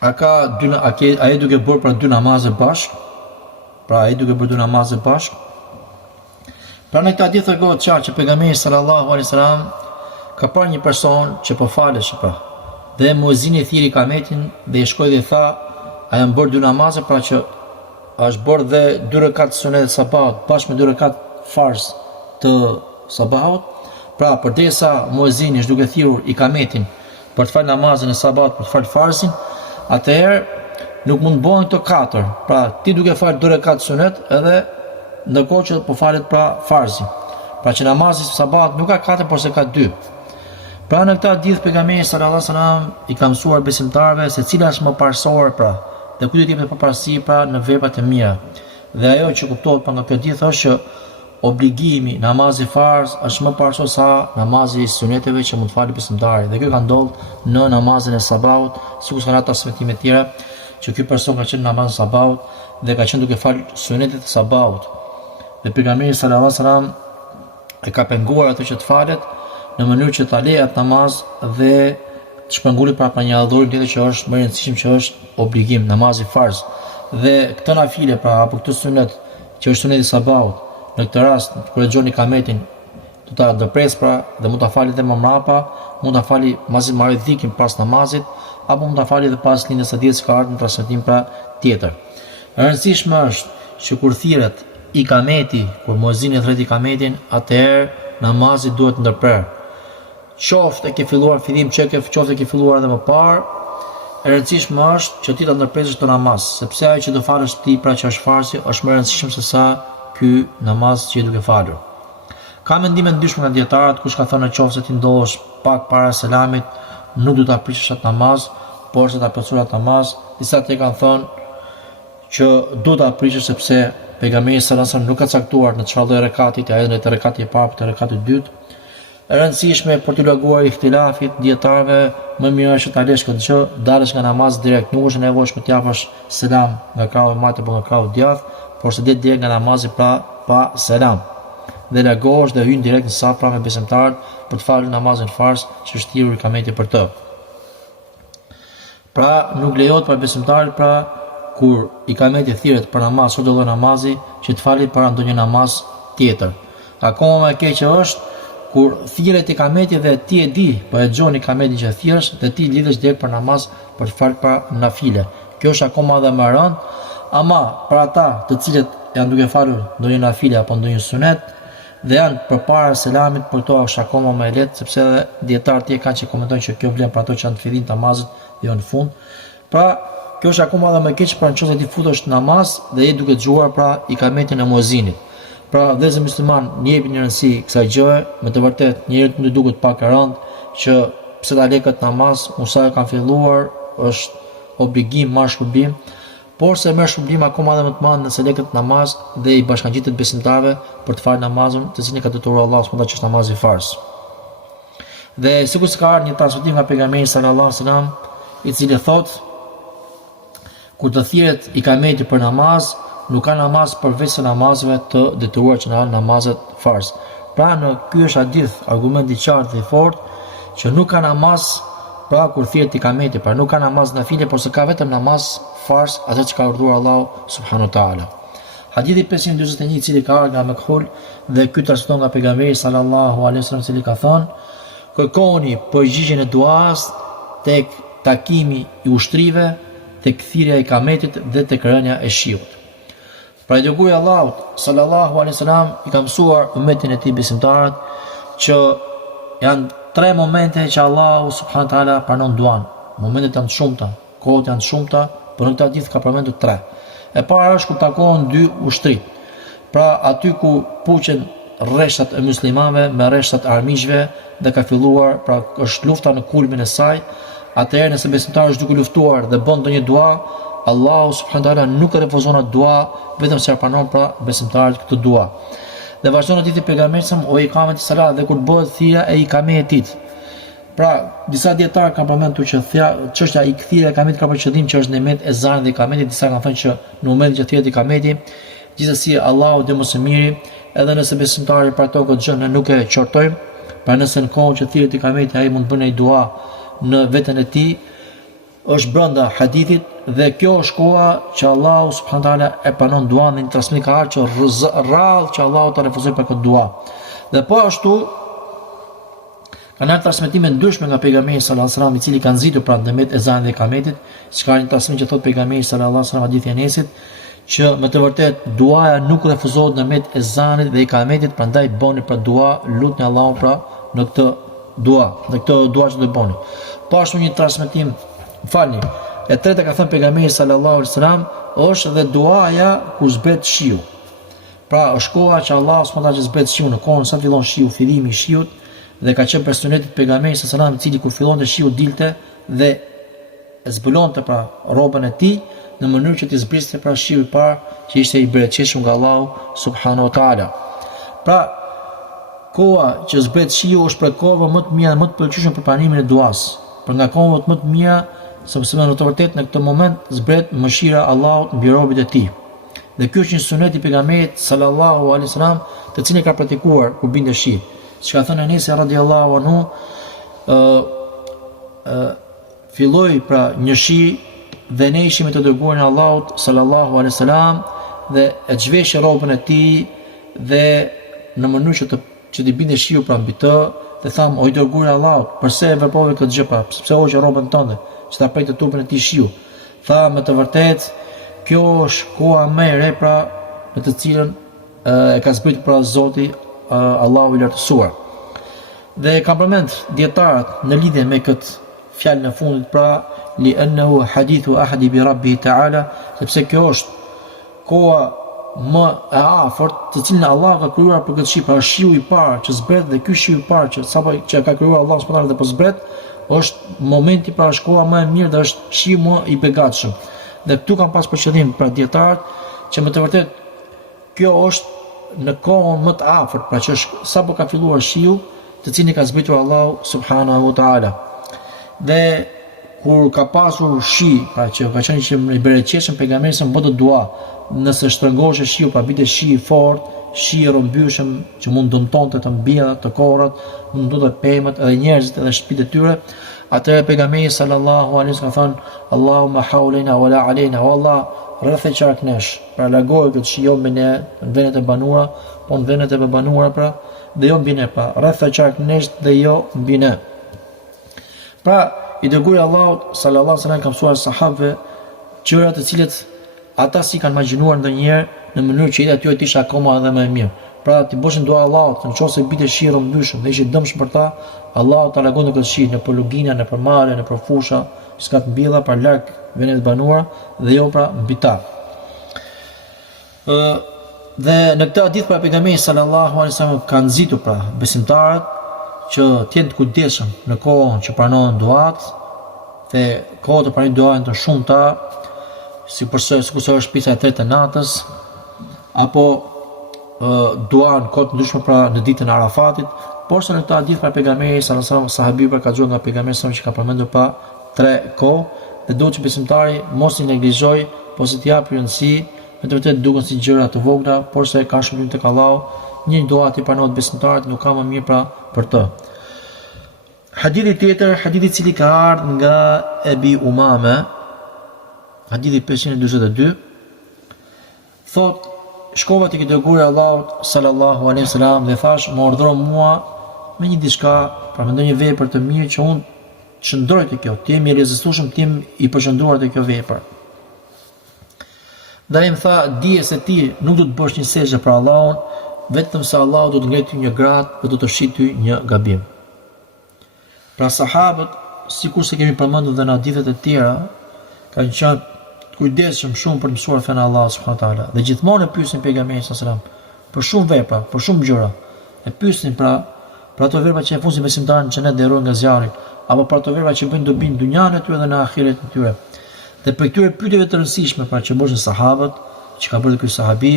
a e duke bërë pra dy namazë bashk? Pra ai duke bërë dy namazë bashk. Pra në këtë hadith tregohet qartë që pejgamberi sallallahu alaihi wasallam ka parë një person që po falesh pra. Dhe muezini thiri kametin dhe i shkoi dhe i tha: a janë bërë dy namazë, pra që është bërë dhe 2 rekat sunet e sabahut bashkë me 2 rekat farz të sabahut. Pra përdesa muezini është duke thirrur ikametin për të falë namazin e sabahut, për të falë farzin, atëherë nuk mund bëhen këto 4. Pra ti duke falë 2 rekat sunet edhe ndërkohë që po falet pra farzi. Pra që namazi i sabahut nuk ka 4 por se ka 2. Pra në këtë hadith pejgamberi sallallahu alajhi wasallam i ka mësuar besimtarëve se cila është më parësore pra, dhe ku duhet të jepet përparësi pra në veprat e mira. Dhe ajo që kuptohet pa nga këtë hadith është që obligimi namazi farz është më parësor sa namazi i suneteve që mund të falë besimtari. Dhe kjo ka ndodhur në namazin e sabahut, sikur ka transmetime të tjera që ky person ka qenë në namazin e sabahut dhe ka qenë duke falë sunetet e sabahut. Dhe pejgamberi sallallahu alajhi wasallam e ka penguar atë që të falet në mënyrë që ta lejë atë namaz dhe të shpërngullet pra një adhurim tjetër që është më i rëndësishëm, që është obligim, namazi farz. Dhe këtë nafile pra apo këtë sunet që është suneti i sabahut, në këtë rast kur e dëgjoni kametin, do ta ndërpres pra dhe mund ta fali edhe më mbrapa, mund ta fali mbasi marrë dhikin pas namazit, apo mund ta fali edhe pas lindjes së ditës, ka ardhur në transmetim pra tjetër. E rëndësishme është që kur thirret ikameti, kur muezini thret ikametin, atëherë namazi duhet ndërprer. Qoftë e ke filluar fillim çeke, qoftë e ke filluar edhe më parë, e rëndësishme është që ti ta ndërpresësh këtë namaz, sepse ajo që do falësh ti pra që është farzi është më e rëndësishme se sa ky namaz që je duke falur. Ka mendime ndryshme nga dietarët, kush ka thënë nëse ti ndodhesh pak para selamit, nuk do ta prishësh atë namaz, por se ta plotësosh atë namaz. Disa të kanë thënë që do ta prishësh sepse pejgamberi sallallahu alajhi wasallam nuk ka caktuar në çfarë lloj rekati, a edhe në rekati e parë apo në rekati e dytë. E rëndësishme për të larguar ihtilafit dietarëve, më mirë është ta lesh këtë gjë, dalësh nga namazi direkt, nuk është nevojshme të japësh selam nga krahu i majtë apo nga krahu i djathtë, por se det direkt nga namazi pra pa selam. Dhe largohesh dhe hyn direkt në saf pra me besimtarët për të falur namazin farz që është thirrur ikameti për të. Pra nuk lejohet për besimtarët pra kur ikameti thirret për namaz ose do namazi që të falit para ndonjë namaz tjetër. Akoma më e keqe është kur thirret ikameti dhe ti e di, po e dëgjon ikametin që thirrsh dhe ti lidhesh direkt për namaz për të fal pa nafile. Kjo është akoma edhe më e rëndë, ama për ata të cilët janë duke falur ndonjë nafile apo ndonjë sunet dhe janë përpara selamit, për to është akoma më e lehtë, sepse edhe dietarët tjerë kanë që komentojnë që kjo vlen për ato që janë në fillim të namazit dhe jo në fund. Pra, kjo është akoma edhe më e keq për nëse ti futesh në namaz dhe je duke dëgjuar pra ikametin e muezinit. Pra, vëllezër musliman, një jepi një rëndësi kësaj gjëje, me të vërtetë njeriu mund të duket pak e rëndë që pse ta lë këtë namaz, musa e kanë filluar, është obligim, marrë shpërbim, por se merr shpërbim akoma edhe më të madh nëse lë këtë namaz dhe i bashkangjitet besimtarëve për të falë namazin, të cilin ka detyruar Allahu subhanahu wa taala që është namazi fars. Dhe sikur s'ka ardhur një transmetim nga pejgamberi sallallahu alaihi wasallam, i cili thotë kur të thirret ikameti për namaz, nuk ka namaz përveç se namazeve të detyruar që janë namazet fars. Pra në ky është hadith, argument i qartë dhe i fortë që nuk ka namaz pra kur thirret ikameti, pra nuk ka namaz nafile, por se ka vetëm namaz fars, atë që ka urdhëruar Allahu subhanahu wa taala. Hadithi 541 i cili ka ardhur nga Mekhul dhe ky transmeton nga pejgamberi sallallahu alaihi wasallam, i cili ka thënë: kërkoni përgjigjen e duas tek takimi i ushtrive, tek thirrja e ikametit dhe tek rënia e shiut. Pra i dërguari i Allahut sallallahu alaihi wasallam i ka mësuar ummetin e tij besimtarët që janë tre momente që Allahu subhanahu wa taala pranon duan. Momentet janë të shumta, kohët janë të shumta, por në këtë hadith ka përmendur tre. E para është kur takohen dy ushtrit. Pra aty ku puqen rreshtat e muslimanëve me rreshtat e armiqve dhe ka filluar, pra është lufta në kulmin e saj, atëherë nëse besimtari është duke luftuar dhe bën ndonjë dua, Allahu subhanahu wa taala nuk e refuzon atë dua, vetëm se pranon pra besimtarit këtë dua. Dhe vazhdon hadithi pejgamberit o ikameti salat dhe kur bëhet thirrja e ikametit. Pra, disa dietarë kanë përmendur që çështja e kthirjes e ikametit ka për qëllim që është nimet e ezanit dhe ikametit, disa kanë thënë që në momentin që thirret ikameti, gjithsesi Allahu dhe më së miri, edhe nëse besimtari praktikon këtë gjë, ne nuk e qortojmë, pra nëse në kohën që thirret ikameti ai mund të bëjë një dua në veten e tij, është brenda hadithit dhe kjo është koha që Allahu subhanahu wa taala e pranon duan dhe një transmetim ka ardhur që rrallë që Allahu ta refuzoi për këtë dua. Dhe po ashtu kanë ardhur transmetime ndryshme nga pejgamberi sallallahu alaihi wasallam, i cili kanë nxitur pra ndërmjet ezanit dhe ikametit, siç ka një transmetim që thot pejgamberi sallallahu alaihi wasallam hadithi Enesit, që me të vërtetë duaja nuk refuzohet ndërmjet ezanit dhe ikametit, prandaj bëni pra dua, lutni Allahun pra në këtë dua, që do bëni. Po ashtu një transmetim, falni, e treta ka thënë pejgamberi sallallahu alaihi wasallam, është edhe duaja kur zbret shiu. Pra është koha që Allahu subhanahu wa taala zbret shiu, në kohën sa fillon shiu, fillimi i shiut, dhe ka qenë për sunetit pejgamberit sallallahu alaihi wasallam, i cili kur fillonte shiu dilte dhe zbulonte pra rrobën e tij në mënyrë që të zbriste pra shiu i parë që ishte i bereqeshëm nga Allahu subhanahu wa taala. Pra koha që zbret shiu është për kohën më të mirë dhe më të pëlqyeshme për pranimin e duas. Për nga kohët më të mira, sepse në të vërtetë në këtë moment zbret mëshira e Allahut mbi robët e tij. Dhe ky është një sunet i pejgamberit sallallahu alaihi wasallam, të cilin e ka praktikuar kur binte shi. Që ka thënë Enesi radiallahu anhu, filloi pra një shi dhe ne ishim me të dërguarin e Allahut sallallahu alaihi wasallam dhe e zhveshi rrobën e tij dhe në mënyrë që të binte shiu pra mbi të, dhe tham o i dërguari i Allahut, pse e veprove këtë gjë pra, pse hoqë rrobën tënde, që ta prej të trupin e tij shiu. Tha me të vërtetë, kjo është koha më e re pra në të cilën e ka zbritur pra Zoti Allahu i lartësuar. Dhe kam përmend dietarët në lidhje me këtë fjalën e fundit pra li annahu hadithu ahadi bi rabbih ta'ala, sepse kjo është koha më e afërt të cilën Allah ka krijuar për këtë shi, pra shiu i parë që zbret dhe ky shiu i parë që sapo që ka krijuar Allahu subhanahu wa taala dhe po zbret, është momenti pra është koha më e mirë dhe është shiu më i begatshëm. Dhe këtu kam pas për qëllim pra dietarët që me të vërtetë kjo është në kohën më të afërt, pra që është sapo ka filluar shiu, të cilin ka zbritur Allahu subhanahu wa taala. Dhe kur ka pasur shi, pra që ka qenë që i bereqeshëm pejgamberi sa bëte dua, nëse shtrëngohej shiu, pra binte shi i fortë, shi i rrëmbyeshëm që mund dëmtonte të mbiellat, të korrat, mund ndodhe pemët edhe njerëzit edhe shtëpitë e tyre, atëherë pejgamberi sallallahu alaihi wasallam ka thënë Allahumma hawlina wala alena, o Allah rreth e qark nesh, pra largohet këtë shi jo me ne në vendet e banuara, po në vendet e përbanuara pra, dhe jo mbi ne, pra, rreth qarkënesht dhe jo mbi ne. Pra, i dërguari Allahut sallallahu alaihi wasallam ka mësuar sahabëve gjëra të cilet ata si kanë imagjinuar ndonjëherë në mënyrë që aty të isha akoma edhe më e mirë. Pra, ti bëshin dua Allahut, nëse bite shirë mbyshëm dhe ishte dëmshëm për ta, Allahu ta largon këtë shirë në për lugina, në për male, në për fusha, s'ka të mbilla për larg vendet banuara dhe jo pra mbi ta. Dhe në këtë hadith pra pejgamberi sallallahu alaihi wasallam ka nxitur pra besimtarët që të jenë të kujdesshëm në kohën që pranohen duat, dhe kohët të pranimit duave të shumta, sikurse është pika e tretë e natës, apo dua në kohë të ndryshme pra në ditën e Arafatit, por se në këtë hadith pra pejgamberi sallallahu alaihi wasallam sahabiu pra ka dëgjuar nga pejgamberi sallallahu që ka përmendur pa 3 kohë, dhe duhet që besimtari mos i neglizhoj, por se t'i japë rëndësi, me të vërtetë duken si gjëra të vogla, por se ka shpërblim tek Allahu, një dua ti pranohet besimtarit, nuk ka më mirë pra për të. Hadithi tjetër, hadithi i cili ka ardhur nga Ebi Umame, hadithi 542, thot, shkova tek i dërguari Allahut sallallahu alaihi wasallam dhe thash, më urdhëro mua me një diçka, pra me ndonjë vepër të mirë që unë qëndroj te kjo, të jem i rezistueshëm, të jem i përqendruar te kjo vepër. Dhe ai më tha, dije se ti nuk do të bësh një sejdë për Allahun, vetëm se Allahu do të ngretë ty një gradë dhe do të shit ty një gabim. Pra sahabët, sikur se kemi përmendur dhe në hadithet e tjera, kanë qenë të kujdesshëm shumë për të mësuar fen Allahu subhanahu wa taala dhe gjithmonë e pyesin pejgamberin sallallahu alajhi wasallam për shumë vepra, për shumë gjëra. E pyesin pra ato vepra që e fusin besimtarin në xhenet dhe ruajnë nga zjarri, apo për ato vepra që bëjnë dobi në dynjan e tyre dhe në ahiret e tyre. Dhe për këtyre pyetjeve të rëndësishme pra që bëshin sahabët, që ka bërë ky sahabi,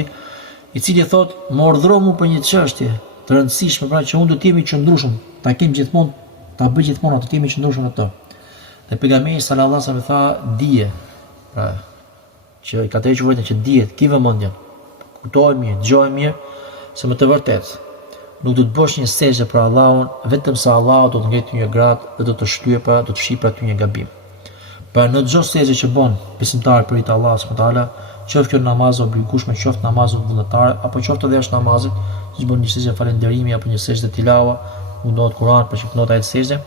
i cili thot, më urdhëro mua për një çështje të rëndësishme pra që unë do të jem i qëndrueshëm, ta kem gjithmonë, ta bëj gjithmonë atë të jem i qëndrueshëm atë. Dhe pejgamberi sallallahu alajhi wasallam tha, dije, pra që i ka thënë vetëm që dihet, ki vëmendjen, kuptoj mirë, dëgjoj mirë, se më të vërtet nuk do të bësh një sejdë për Allahun, vetëm se Allahu do të ngretë një gradë dhe do të shtyjë pra, do të fshijë pra ty një gabim. Pra në çdo sejdë që bën besimtari për të Allahut subhanahu wa taala, qoftë kjo namaz obligueshme, qoftë namaz vullnetar, apo qoftë edhe jashtë namazit, siç bën një sejdë falënderimi apo një sejdë tilawa, mundohet Kur'an për që punot ai sejdë.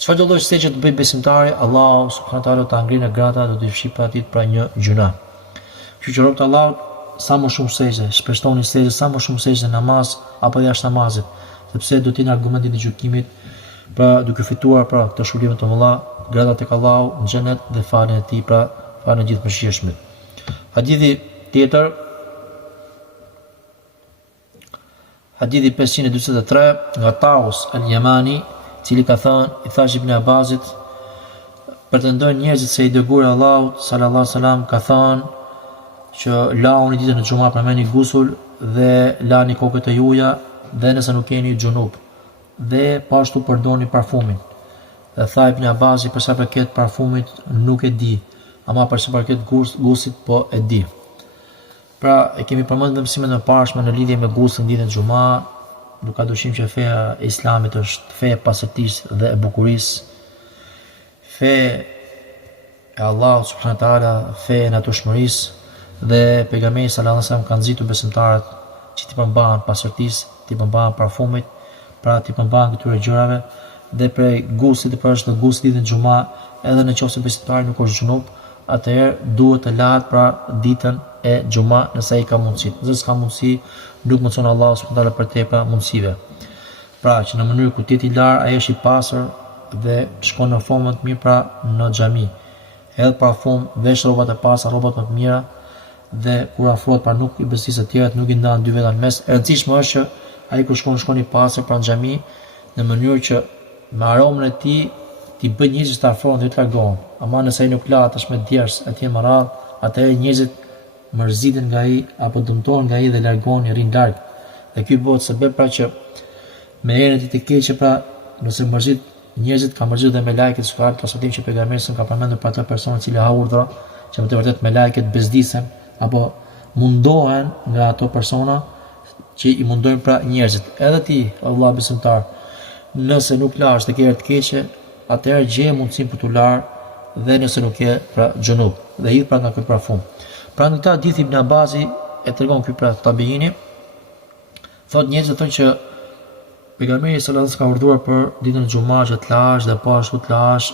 Çfarë do lloj sejdë të bëj besimtari, Allahu subhanahu wa taala ta ngrinë grada, do të fshijë pra atit pra një gjuna. Që robët e Allahut sa më shumë sejdë, shpeshtoni sejdë sa më shumë sejdë namaz apo jashtë namazit, sepse do të jenë argumentin e gjykimit, pra duke fituar pra këtë shpërblim të mëdha, gradat tek Allahu në xhenet dhe falën e tij pra falën e gjithë mëshirshmit. Hadithi tjetër, hadithi 543 nga Taus al-Yamani, i cili ka thënë, i thash Ibn Abbasit, pretendojnë njerëzit se i dërguari i Allahut sallallahu alaihi wasallam ka thënë që launi ditën e xumat për meni gusul dhe lani kokët e juaja dhe nëse nuk keni xhunub dhe pashtu përdorni parfumin. Dhe tha Ibn Abbasi, për sa përket parfumit nuk e di, ama për sa përket gusit po e di. Pra e kemi përmendur mësimet e parshme në lidhje me gusin ditën e xumat, nuk ka dyshim që feja e Islamit është fe e pastërtisë dhe e bukurisë, fe e Allahut subhanahu wa taala, fe e natyrshmërisë. Dhe pejgamberi sallallahu alajhi wasallam ka nxitur besimtarët që t'i përmbahen pastërtisë, t'i përmbahen parfumit, pra t'i përmbahen këtyre gjërave dhe prej gusit për është në gusit ditën e xumat, edhe nëse besimtari nuk është xhunub, atëherë duhet të lahet pra ditën e xumat nëse ai ka mundësi. Nëse s'ka mundësi, nuk mëson Allahu subhanahu wa taala për te pra mundësive. Pra që në mënyrë ku ti i lar, ai është i pastër dhe shkon në formën të mirë pra në xhami. Hedh parfum, vesh rrobat e pastra, rrobat më të mira, dhe kur afrohet pa nuk i bezdis të tjerat, nuk i ndan dy veta në mes. E rëndësishme është që ai kur shkon i pastër pra në xhami, në mënyrë që me aromën e tij ti bëj njerëzit të afrohen dhe të largohen. Ama nëse ai nuk lahet tash me djers etj më radh, atëherë njerëzit mërziten nga ai apo dëmtohen nga ai dhe largohen i rin larg. Dhe ky bëhet sebeb pra që me herën e të keqe pra nëse mërzit njerëzit ka mërzit dhe me lajket çfarë transmetim që pejgamberi ka përmendur për atë person i cili ha urdhra që me të vërtet me lajket bezdisen apo mundohen nga ato persona që i mundojnë pra njerëzit. Edhe ti, Allah besimtar, nëse nuk lash të kjerë të keqe, atëherë gjeje mundësinë për t'u larë dhe nëse nuk je pra xhunub dhe hidh pra nga ky parfum. Pra në këtë hadith Ibn Abbasi e tregon ky pra tabiini Thot njerëzit thonë që pejgamberi sallallahu alaihi wasallam ka urdhëruar për ditën e xumah që të lash dhe po ashtu të lash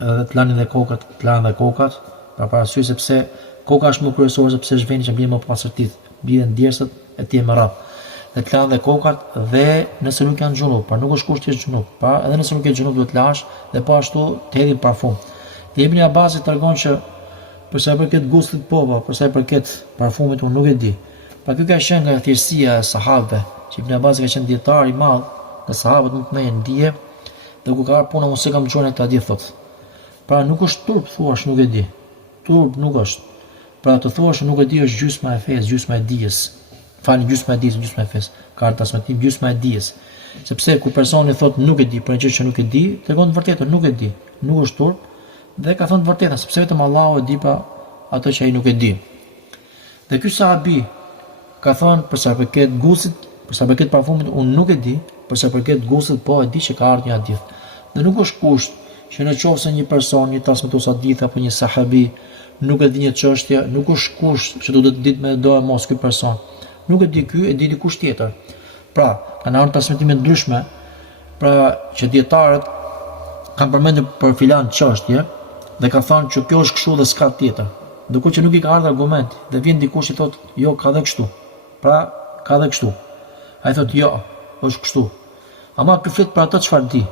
edhe të lanin dhe kokat, të lanë dhe kokat, për parasysh sepse koka është më kryesore sepse është vendi që bie më pastërtit, bien djersat e tjerë më radh. Dhe të lanë dhe kokat dhe nëse nuk janë xhunup, pra nuk është kusht të jesh xhunup, pra edhe nëse nuk je xhunup duhet të lash dhe po ashtu të hedhin parfum. Dhe Ibn Abbas tregon që për sa i përket gustit pova, për sa i përket parfumit unë nuk e di. Pra ky ka qenë nga thjeshtësia e sahabëve, që Ibn Abbas ka qenë dietar i madh, nga sahabët më të mëdhenj dije, dhe ku ka puna unë se kam dëgjuar këtë hadith thotë. Pra nuk është turp thuash nuk e di. Turp nuk është. Pra të thuash nuk e di është gjysma e fesë, gjysma e dijes. Falni gjysma e dijes, gjysma e fesë. Ka transmetim gjysma e dijes. Sepse kur personi thotë nuk e di, për një gjë që nuk e di, tregon të vërtetën nuk e di. Nuk është turp dhe ka thënë të vërtetën, sepse vetëm Allahu e di pa ato që ai nuk e di. Dhe ky sahabi ka thënë për sa përket gustit, për sa përket parfumit unë nuk e di, për sa përket gustit po e di që ka ardhur një hadith. Dhe nuk është kusht që në qoftë se një person, një transmetues hadith apo një sahabi nuk e di një çështje, nuk është kusht që do të ditë me dorë mos ky person. Nuk e di ky, e di dikush tjetër. Pra, kanë ardhur transmetime ndryshme, pra që dietarët kanë përmendur për filan çështje dhe kanë thënë që kjo është kështu dhe s'ka tjetër. Ndërkohë që nuk i ka ardhur argumenti dhe vjen dikush i thotë, "Jo, ka dhe kështu." Pra, ka dhe kështu. Ai thotë, "Jo, është kështu." Ama ky flet për ato çfarë di.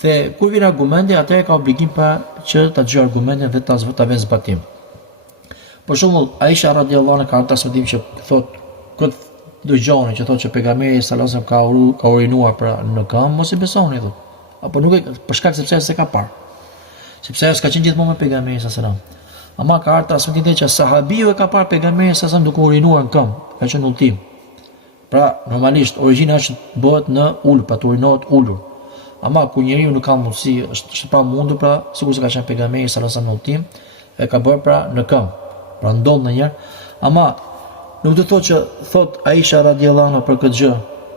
Dhe kur vjen argumenti, atëherë ka obligim pa që ta dëgjojë argumentin dhe ta vënë zbatim. Për shembull, Aisha radhiyallahu anha ka transmetim që thotë këtë dëgjoni që thotë që pejgamberi sallallahu alajhi wasallam ka urinuar në këmbë, mos i besoni thotë. Apo nuk e për shkak sepse s'e ka parë. Sepse ajo s'ka qenë gjithmonë me pejgamberin sallallahu alajhi wasallam. Ama ka ardhur transmetim që sahabiu e ka parë pejgamberin sallallahu alajhi wasallam duke urinuar në këmbë, ka qenë udhtim. Pra, normalisht origjina është bëhet në ulur, pa urinohet ulur. Ama kur njeriu nuk ka mundësi, është pa mundur, pra sikur se ka qenë pejgamberi sallallahu alajhi wasallam në udhtim, e ka bërë pra në këmbë. Pra ndodh ndonjëherë, ama nuk do të thotë që thot Aisha radhiyallahu anha për këtë gjë,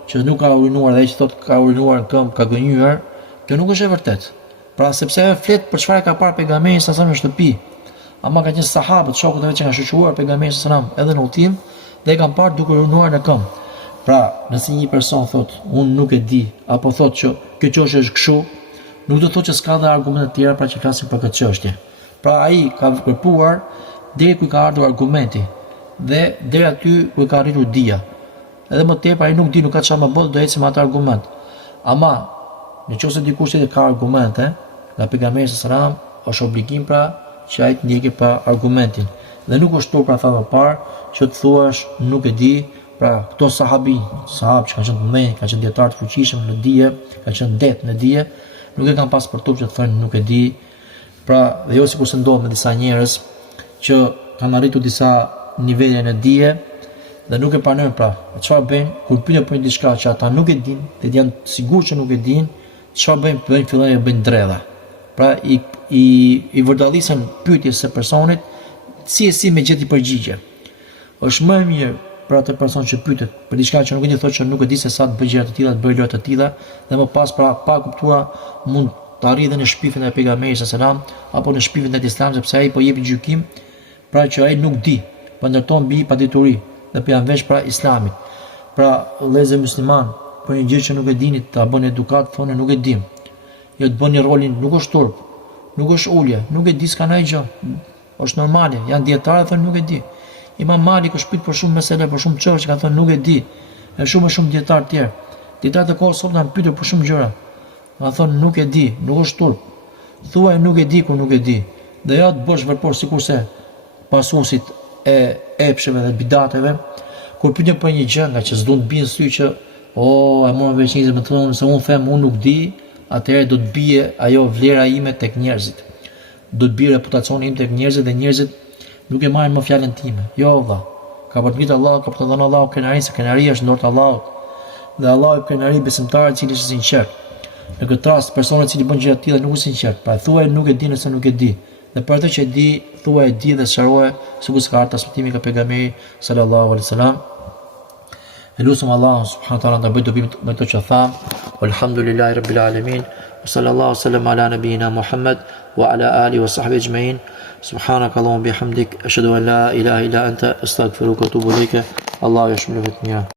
që nuk ka urinuar dhe ai që thotë ka urinuar në këmbë, ka gënjur, kjo nuk është e vërtetë. Pra sepse ajo flet për çfarë ka parë pejgamberi sallallahu alajhi wasallam në shtëpi. Ama ka qenë sahabët, shokët e vet që kanë shoqëruar pejgamberin sallallahu alajhi wasallam edhe në udhtim dhe e kanë parë duke urinuar në këmbë. Pra, nëse një person thotë, unë nuk e di, apo thotë që kjo çështje është kështu, nuk do të thotë që s'ka dhe argumente të tjera pra që flasin për këtë çështje. Pra ai ka kërkuar deri ku ka ardhur argumenti dhe deri aty ku ka arritur dia. Edhe më tepër ai nuk di, nuk ka çfarë më bëj, do ecim me atë argument. Ama nëse dikush tjetër ka argumente, nga pejgamberi sallallahu alajhi wasallam, është obligim pra që ai të ndjekë pa argumentin. Dhe nuk është turp pra tha më parë që të thuash nuk e di. Pra, këto sahabë që kanë qenë të mëdhenj, kanë qenë dietar të fuqishëm në dije, kanë qenë det në dije, nuk e kanë pas për turp që të thonë nuk e di. Pra, dhe jo sikur se ndodh me disa njerëz që kanë arritur disa nivele në dije dhe nuk e pranojnë pra. Çfarë bëjnë kur pyeten për një diçka që ata nuk e dinë, dhe janë sigurt që nuk e dinë, çfarë bëjnë fillojnë të bëjnë dredha. Pra, i vërdallisen pyetjes së personit si me gjeti përgjigje. Është më e mirë për atë person që pyetet për diçka që nuk e di, thotë që nuk e di se sa të bëj gjëra të tilla, të bëj lojë të tilla, dhe më pas pra pa kuptuar mund të arrijë në shpifin e pejgamberit sallallahu alajhi wasallam apo në shpifin e Islamit, sepse ai po jepi gjykim pra që ai nuk di, po ndërton mbi padituri dhe po janë vesh pra Islamit. Pra vëllezër musliman, për një gjë që nuk e dini, ta bëni edukat, thonë nuk e dim. Jo të bëni rolin, nuk është turp, nuk është ulje, nuk e di s'ka ndonjë gjë. Është normale, janë dietarë thonë nuk e di. Imam Malik është pyet për shumë mesela, për shumë çështje, ka thënë nuk e di. Është shumë dietar të tjerë. Dietarët e kohës sot kanë pyetur për shumë gjëra. Ka thënë nuk e di, nuk është turp. Thuaj nuk e di kur nuk e di. Dhe ja të bësh vepër sikurse pasuesit e epsheve dhe bidateve, kur pyeten për një gjë nga që s'duan të bien sy që e morën veç njerëzit më thonë se unë them unë nuk di, atëherë do të bie ajo vlera ime tek njerëzit. Do të bie reputacioni im tek njerëzit dhe njerëzit nuk e marrin më fjalën time. Jo valla. Ka për të ngritur Allah, ka për të dhënë Allahu kënaqësi, se kënaqësia është dorë të Allahut. Dhe Allahu kënaqëri besimtarit i cili është sinqert. Në këtë rast, personi i cili bën gjëra të tilla nuk është sinqert. Pra thuaj nuk e di nëse nuk e di. Dhe për atë që e di, thuaj e di dhe sqaroje, sikur ka ardhur transmetimi nga pejgamberi sallallahu alaihi wasallam. Elusum Allah subhanahu wa taala të bëjë dobi me të që tham. Walhamdulillahi rabbil alamin. Sallallahu sallam ala nabiyina Muhammad wa ala alihi wa sahbihi ajma'in. سبحانك اللهم وبحمدك أشهد أن لا إله إلا أنت أستغفرك وأتوب إليك الله يشمل فتنيا